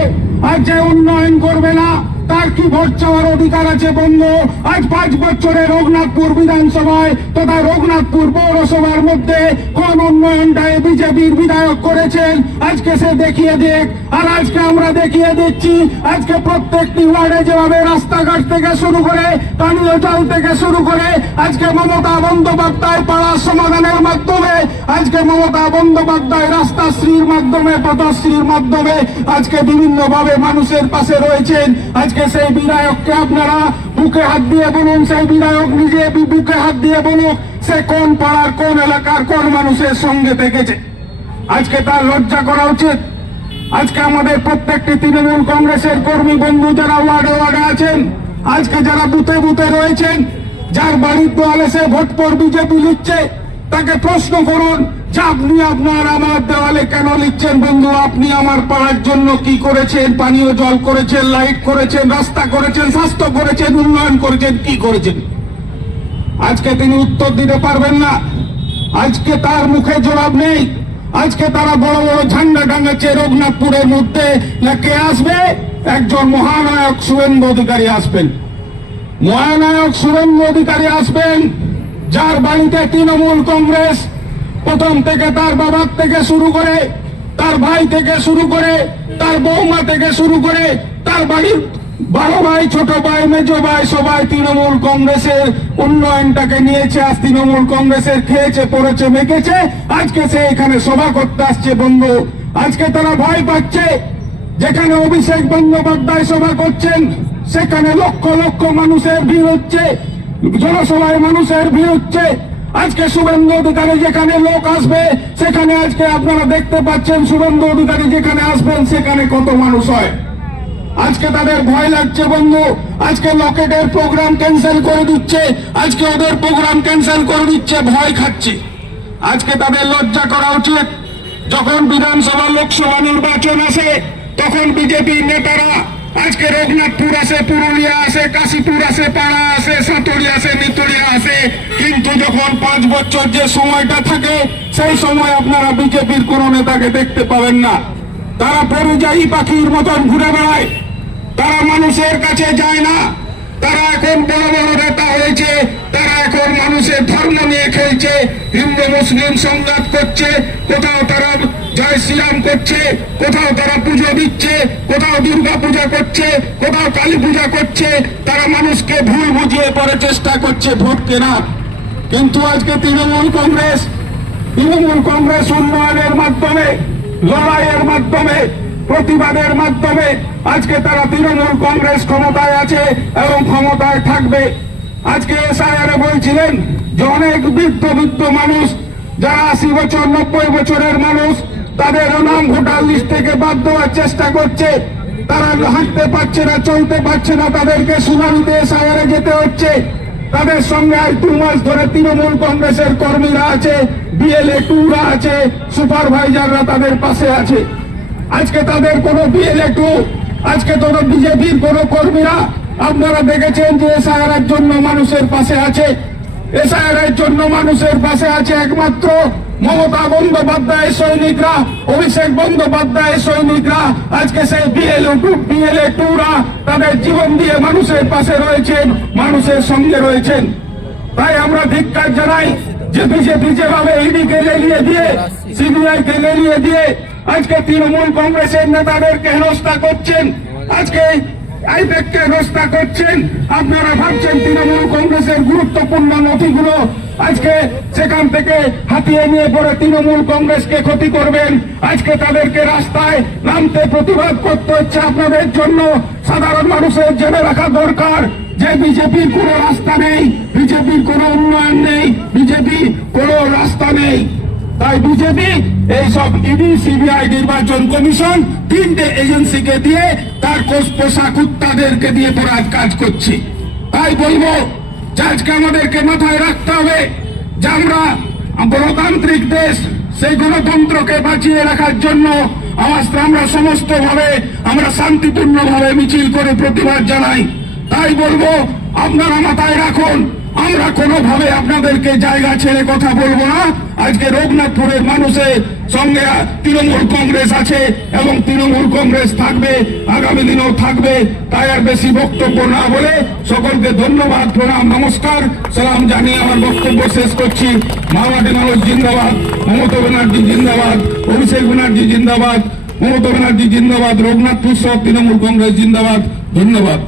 আর যে উন্নয়ন করবে না, তার কি ভোট চাওয়ার অধিকার আছে বন্ধু? আজ 5 বছরে রঘুনাথপুর বিধানসভায় তথা রঘুনাথপুর পৌরসভার মধ্যে কোন উন্নয়নটাই বিজেপির বিধায়ক করেছেন আজকে সে দেখিয়ে দেখ। আর আজকে আমরা দেখিয়ে দিচ্ছি। আজকে প্রত্যেকটি ওয়ার্ডে যেভাবে রাস্তাঘাট থেকে শুরু করে, পানীয় জল থেকে শুরু করে, আজকে মমতা বন্দ্যোপাধ্যায় পাড়া সমাধানের মাধ্যমে, আজকে মমতা বন্দ্যোপাধ্যায় রাস্তাশ্রীর মাধ্যমে, পথশ্রীর মাধ্যমে আজকে বিভিন্ন ভাবে মানুষের পাশে রয়েছেন। আজকে সেই বিধায়ককে আপনারা বুকে হাত দিয়ে বলুন, সেই বিধায়ক নিজে বুকে হাত দিয়ে বলুন সে কোন পাড়ার, কোন এলাকার, কোন মানুষের সঙ্গে থেকেছে। আজকে তার লজ্জা করা উচিত। আজকে আমাদের প্রত্যেকটি তৃণমূল কংগ্রেসের কর্মী বন্ধু যারা ওয়ার্ডে ওয়ার্ডে আছেন, আজকে যারা বুথে বুথে রয়েছেন, যার বাড়ির দেওয়ালে সে ভোট পর বিজেপি লিখছে, তাকে প্রশ্ন করুন যে আপনি আপনার আমার দেওয়ালে কেন লিখছেন বন্ধু? আপনি আমার পাড়ার জন্য কি করেছেন? পানীয় জল করেছেন, লাইট করেছেন, রাস্তা করেছেন, স্বাস্থ্য করেছেন, উন্নয়ন করেছেন, কি করেছেন? আজকে তিনি উত্তর দিতে পারবেন না। আজকে তার মুখে জবাব নেই। আজকে তারা বড় বড় ঝান্ডা টাঙাচ্ছে রঘুনাথপুরের মধ্যে, না কে আসবে? একজন মহানায়ক শুভেন্দু অধিকারী আসবেন। মহানায়ক শুভেন্দু অধিকারী আসবেন, যার বাড়িতে তৃণমূল কংগ্রেস প্রথম থেকে তার বাবার থেকে শুরু করে, তার ভাই থেকে শুরু করে, তার বৌমা থেকে শুরু করে, তার বাড়ির বড় ভাই, ছোট ভাই, মেজ ভাই সবাই তৃণমূল কংগ্রেসের উন্নয়নটাকে নিয়েছে। আজ তৃণমূল কংগ্রেসের খেয়েছে, পড়েছে, মেখেছে। আজকে সে এখানে সভা করতে আসছে বন্ধু। আজকে তারা ভয় পাচ্ছে। যেখানে অভিষেক বন্দ্যোপাধ্যায় সভা করছেন সেখানে লক্ষ লক্ষ মানুষের ভিড় হচ্ছে, জনসভায় মানুষের ভিড় হচ্ছে। আজকে শুভেন্দু অধিকারী যেখানে লোক আসবে সেখানে আজকে আপনারা দেখতে পাচ্ছেন শুভেন্দু অধিকারী যেখানে আসবেন সেখানে কত মানুষ হয়। আজকে তাদের ভয় লাগছে বন্ধু। আজকে লকেটের প্রোগ্রাম ক্যান্সেল করে দিচ্ছে, আজকে ওদের প্রোগ্রাম ক্যান্সেল করে দিচ্ছে, ভয় খাচ্ছে। আজকে তাদের লজ্জা করা উচিত। যখন বিধানসভা লোকসভা নির্বাচন আসে তখন বিজেপির নেতারা আজকে রঘুনাথপুর আসে, পুরুলিয়া আসে, কাশীপুর আসে, পাড়া আসে, সাতুরিয়া আসে, নিতুড়িয়া আসে। কিন্তু যখন 5 বছর যে সময়টা থাকে সেই সময় আপনারা বিজেপির কোন নেতাকে দেখতে পাবেন না। তারা পরিযায়ী পাখির মতন ঘুরে বেড়ায়, তারা মানুষের কাছে যায় না। তারা এখন বড় বড় নেতা হয়েছে, তারা এখন মানুষের ধর্ম নিয়ে খেলছে, হিন্দু মুসলিম সংঘাত করছে। কোথাও তারা জয় শ্রীরাম করছে, কোথাও তারা পুজো দিচ্ছে, কোথাও দুর্গা পূজা করছে, কোথাও কালী পূজা করছে। তারা মানুষকে ভুল বুঝিয়ে পরে চেষ্টা করছে ভোট কেনার। কিন্তু আজকে তৃণমূল কংগ্রেস উন্নয়নের মাধ্যমে, লড়াইয়ের মাধ্যমে, প্রতিবাদের মাধ্যমে আজকে তারা তৃণমূল কংগ্রেস ক্ষমতায় আছে এবং ক্ষমতায় থাকবে। আজকে এসআইআর বলছিলেন যে অনেক বৃদ্ধ মানুষ যারা 80 বছর 90 বছরের মানুষ তাদের নাম ভোটার লিস্ট থেকে বাদ দেওয়ার চেষ্টা করছে। তারা হাঁটতে পারছে না, চলতে পারছে না, তাদেরকে শুনানিতে এসআইআর যেতে হচ্ছে। তাদের সঙ্গে আজ 2 মাস ধরে তৃণমূল কংগ্রেসের কর্মীরা আছে, BLA 2রা আছে, সুপারভাইজাররা তাদের পাশে আছে। আজকে তাদের কোনো বিএলএ2, আজকে তো বিজেপির কোনো কর্মীরা আপনারা দেখেছেন যে এসআইআর এর জন্য মানুষের পাশে আছে। এসআইআর এর জন্য মানুষের পাশে আছে একমাত্র মমতা বন্দ্যোপাধ্যায়ের সৈনিকরা, অভিষেক বন্দ্যোপাধ্যায়ের সৈনিকরা। আজকে সেই বিএলএ2রা তাদের জীবন দিয়ে মানুষের পাশে রয়েছেন, মানুষের সঙ্গে রয়েছেন। তাই আমরা ধিক্কার জানাই যে বিজেপি যেভাবে ইডিকে লেলিয়ে দিয়ে, সিবিআই কে লেলিয়ে দিয়ে আজকে তৃণমূল কংগ্রেসের নেতাদেরকে হেনস্থা করছেন, আজকে আইপ্যাককে হেনস্থা করছেন। আপনারা ভাবছেন তৃণমূল কংগ্রেসের গুরুত্বপূর্ণ নথিগুলো আজকে সেখান থেকে হাতিয়ে নিয়ে পরে তৃণমূল কংগ্রেসকে ক্ষতি করবেন। আজকে তাদেরকে রাস্তায় নামতে প্রতিবাদ করতে হচ্ছে আপনাদের জন্য। সাধারণ মানুষের জেনে রাখা দরকার যে বিজেপির কোনো রাস্তা নেই, বিজেপির কোনো উন্নয়ন নেই, বিজেপি কোনো রাস্তা নেই। তাই বিজেপি এইসব ইডি, সিবিআই, নির্বাচন কমিশন তিনটে এজেন্সিকে দিয়ে তার পোষা কুত্তাদেরকে দিয়ে পড়ার কাজ করছে। তাই বলবো যে আজকে আমাদেরকে মাথায় রাখতে হবে যে আমরা গণতান্ত্রিক দেশ, সেই গণতন্ত্রকে বাঁচিয়ে রাখার জন্য আমরা সমস্ত ভাবে আমরা শান্তিপূর্ণভাবে মিছিল করে প্রতিবাদ জানাই। তাই বলবো আপনারা মাথায় রাখুন, আমরা কোনোভাবে আপনাদেরকে জায়গা ছেড়ে কথা বলবো না। আজকে রঘুনাথপুরের মানুষের সঙ্গে তৃণমূল কংগ্রেস আছে এবং তৃণমূল কংগ্রেস থাকবে, আগামী দিনেও থাকবে। তাই আর বেশি বক্তব্য না বলে সকলকে ধন্যবাদ, প্রণাম, নমস্কার, সালাম জানিয়ে আমার বক্তব্য শেষ করছি। মাওবাদী মানুষ জিন্দাবাদ, মমতা ব্যানার্জি জিন্দাবাদ, অভিষেক ব্যানার্জি জিন্দাবাদ, মমতা ব্যানার্জি জিন্দাবাদ, রঘুনাথপুর সহ তৃণমূল কংগ্রেস জিন্দাবাদ। ধন্যবাদ।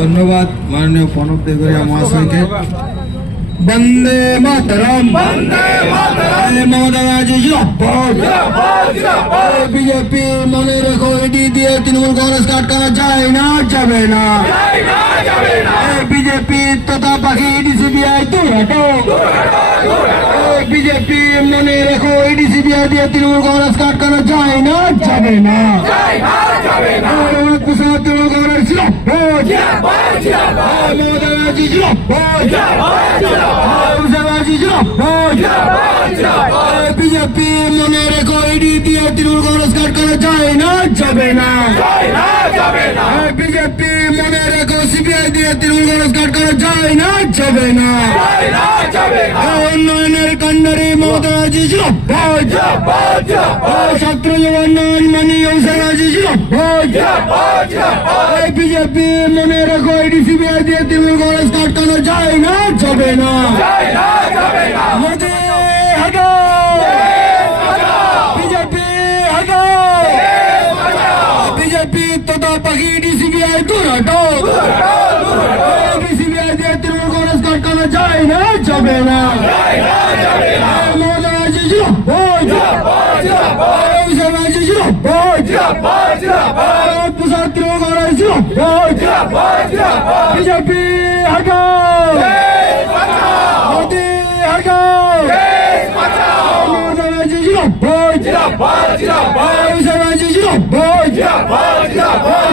ধন্যবাদ মাননীয় প্রণব দেগরিয়া মহাশয়কে। বন্দে মাতরম, বন্দে মাতরম, মমতা ব্যানার্জি জিন্দাবাদ। বিজেপি মনে রেখো, ইডি দিয়ে তৃণমূল কংগ্রেস আটকানো যায় না, যাবে না। বিজেপি তথা বাকি ইডি সিবিআই দূর হটো। বিজেপি মনে রেখো, ইডি সিবিআই দিয়ে তৃণমূল কংগ্রেস আটকানো যায় না, যাবে না। তৃণমূল কংগ্রেস বিজেপি মনে রেখো, ইডি দিয়ে তৃণমূল কংগ্রেস আটকানো যায় না, যাবে না। বিজেপি মনে রেখো, সিবিআই দিয়ে তৃণমূল কংগ্রেস আটকানো যায় না, যাবে না। উন্নয়নের কান্ডারি মমতা ব্যানার্জি ছাত্র উন্নয়ন মানি বিজেপি মনে রেখো, ইডি সিবিআই দিয়ে তৃণমূল কংগ্রেস আটকানো যায় না, যাবে না। মোদি হটাও, বিজেপি হটাও, বিজেপি তথা বাকি ইডি সিবিআই দূর হটাও। ইডি সিবিআই দিয়ে তৃণমূল কংগ্রেস আটকানো যায় না, যাবে না। বিজেপি হটাও, মোদি হটাও,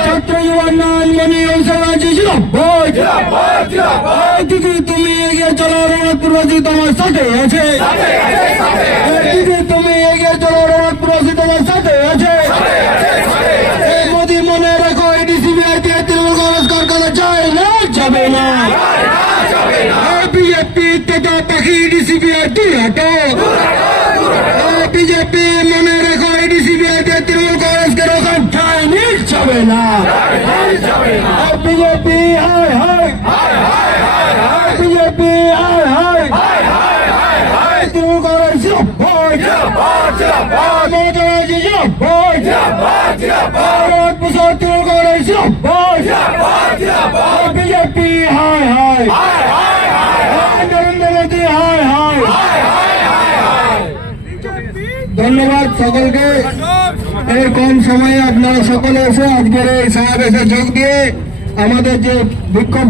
ছাত্র উন্নয়ন মানি দিদি তুমি এগিয়ে চলো, রঘুনাথপুরবাসী তোমার সাথে আছে। দিদি তুমি এগিয়ে চলো, রঘুনাথপুরবাসী তোমার সাথে আছে। মোদি মনে রাখো, ইডি সিবিআই দিয়ে তৃণমূল কংগ্রেস আটকানো যায় না, যাবে না। বিজেপি তথা বাকি ইডি সিবিআই দূর হটো। বিজেপি মনে রেখো, ইডি সিবিআই দিয়ে তৃণমূল কংগ্রেসকে রোকা যায়নি, যাবে না। বিজেপি হায় হায়, বিজেপি হায় হায়, তৃণমূল কংগ্রেস মমতা ব্যানার্জি তৃণমূল কংগ্রেস বিজেপি হায় হায়, নরেন্দ্র মোদী হায় হায়। ধন্যবাদ সকলকে। এই কম সময়ে আপনারা সকলে এসে আজকের এই সমাবেশে যোগ দিয়ে আমাদের যে বিক্ষোভ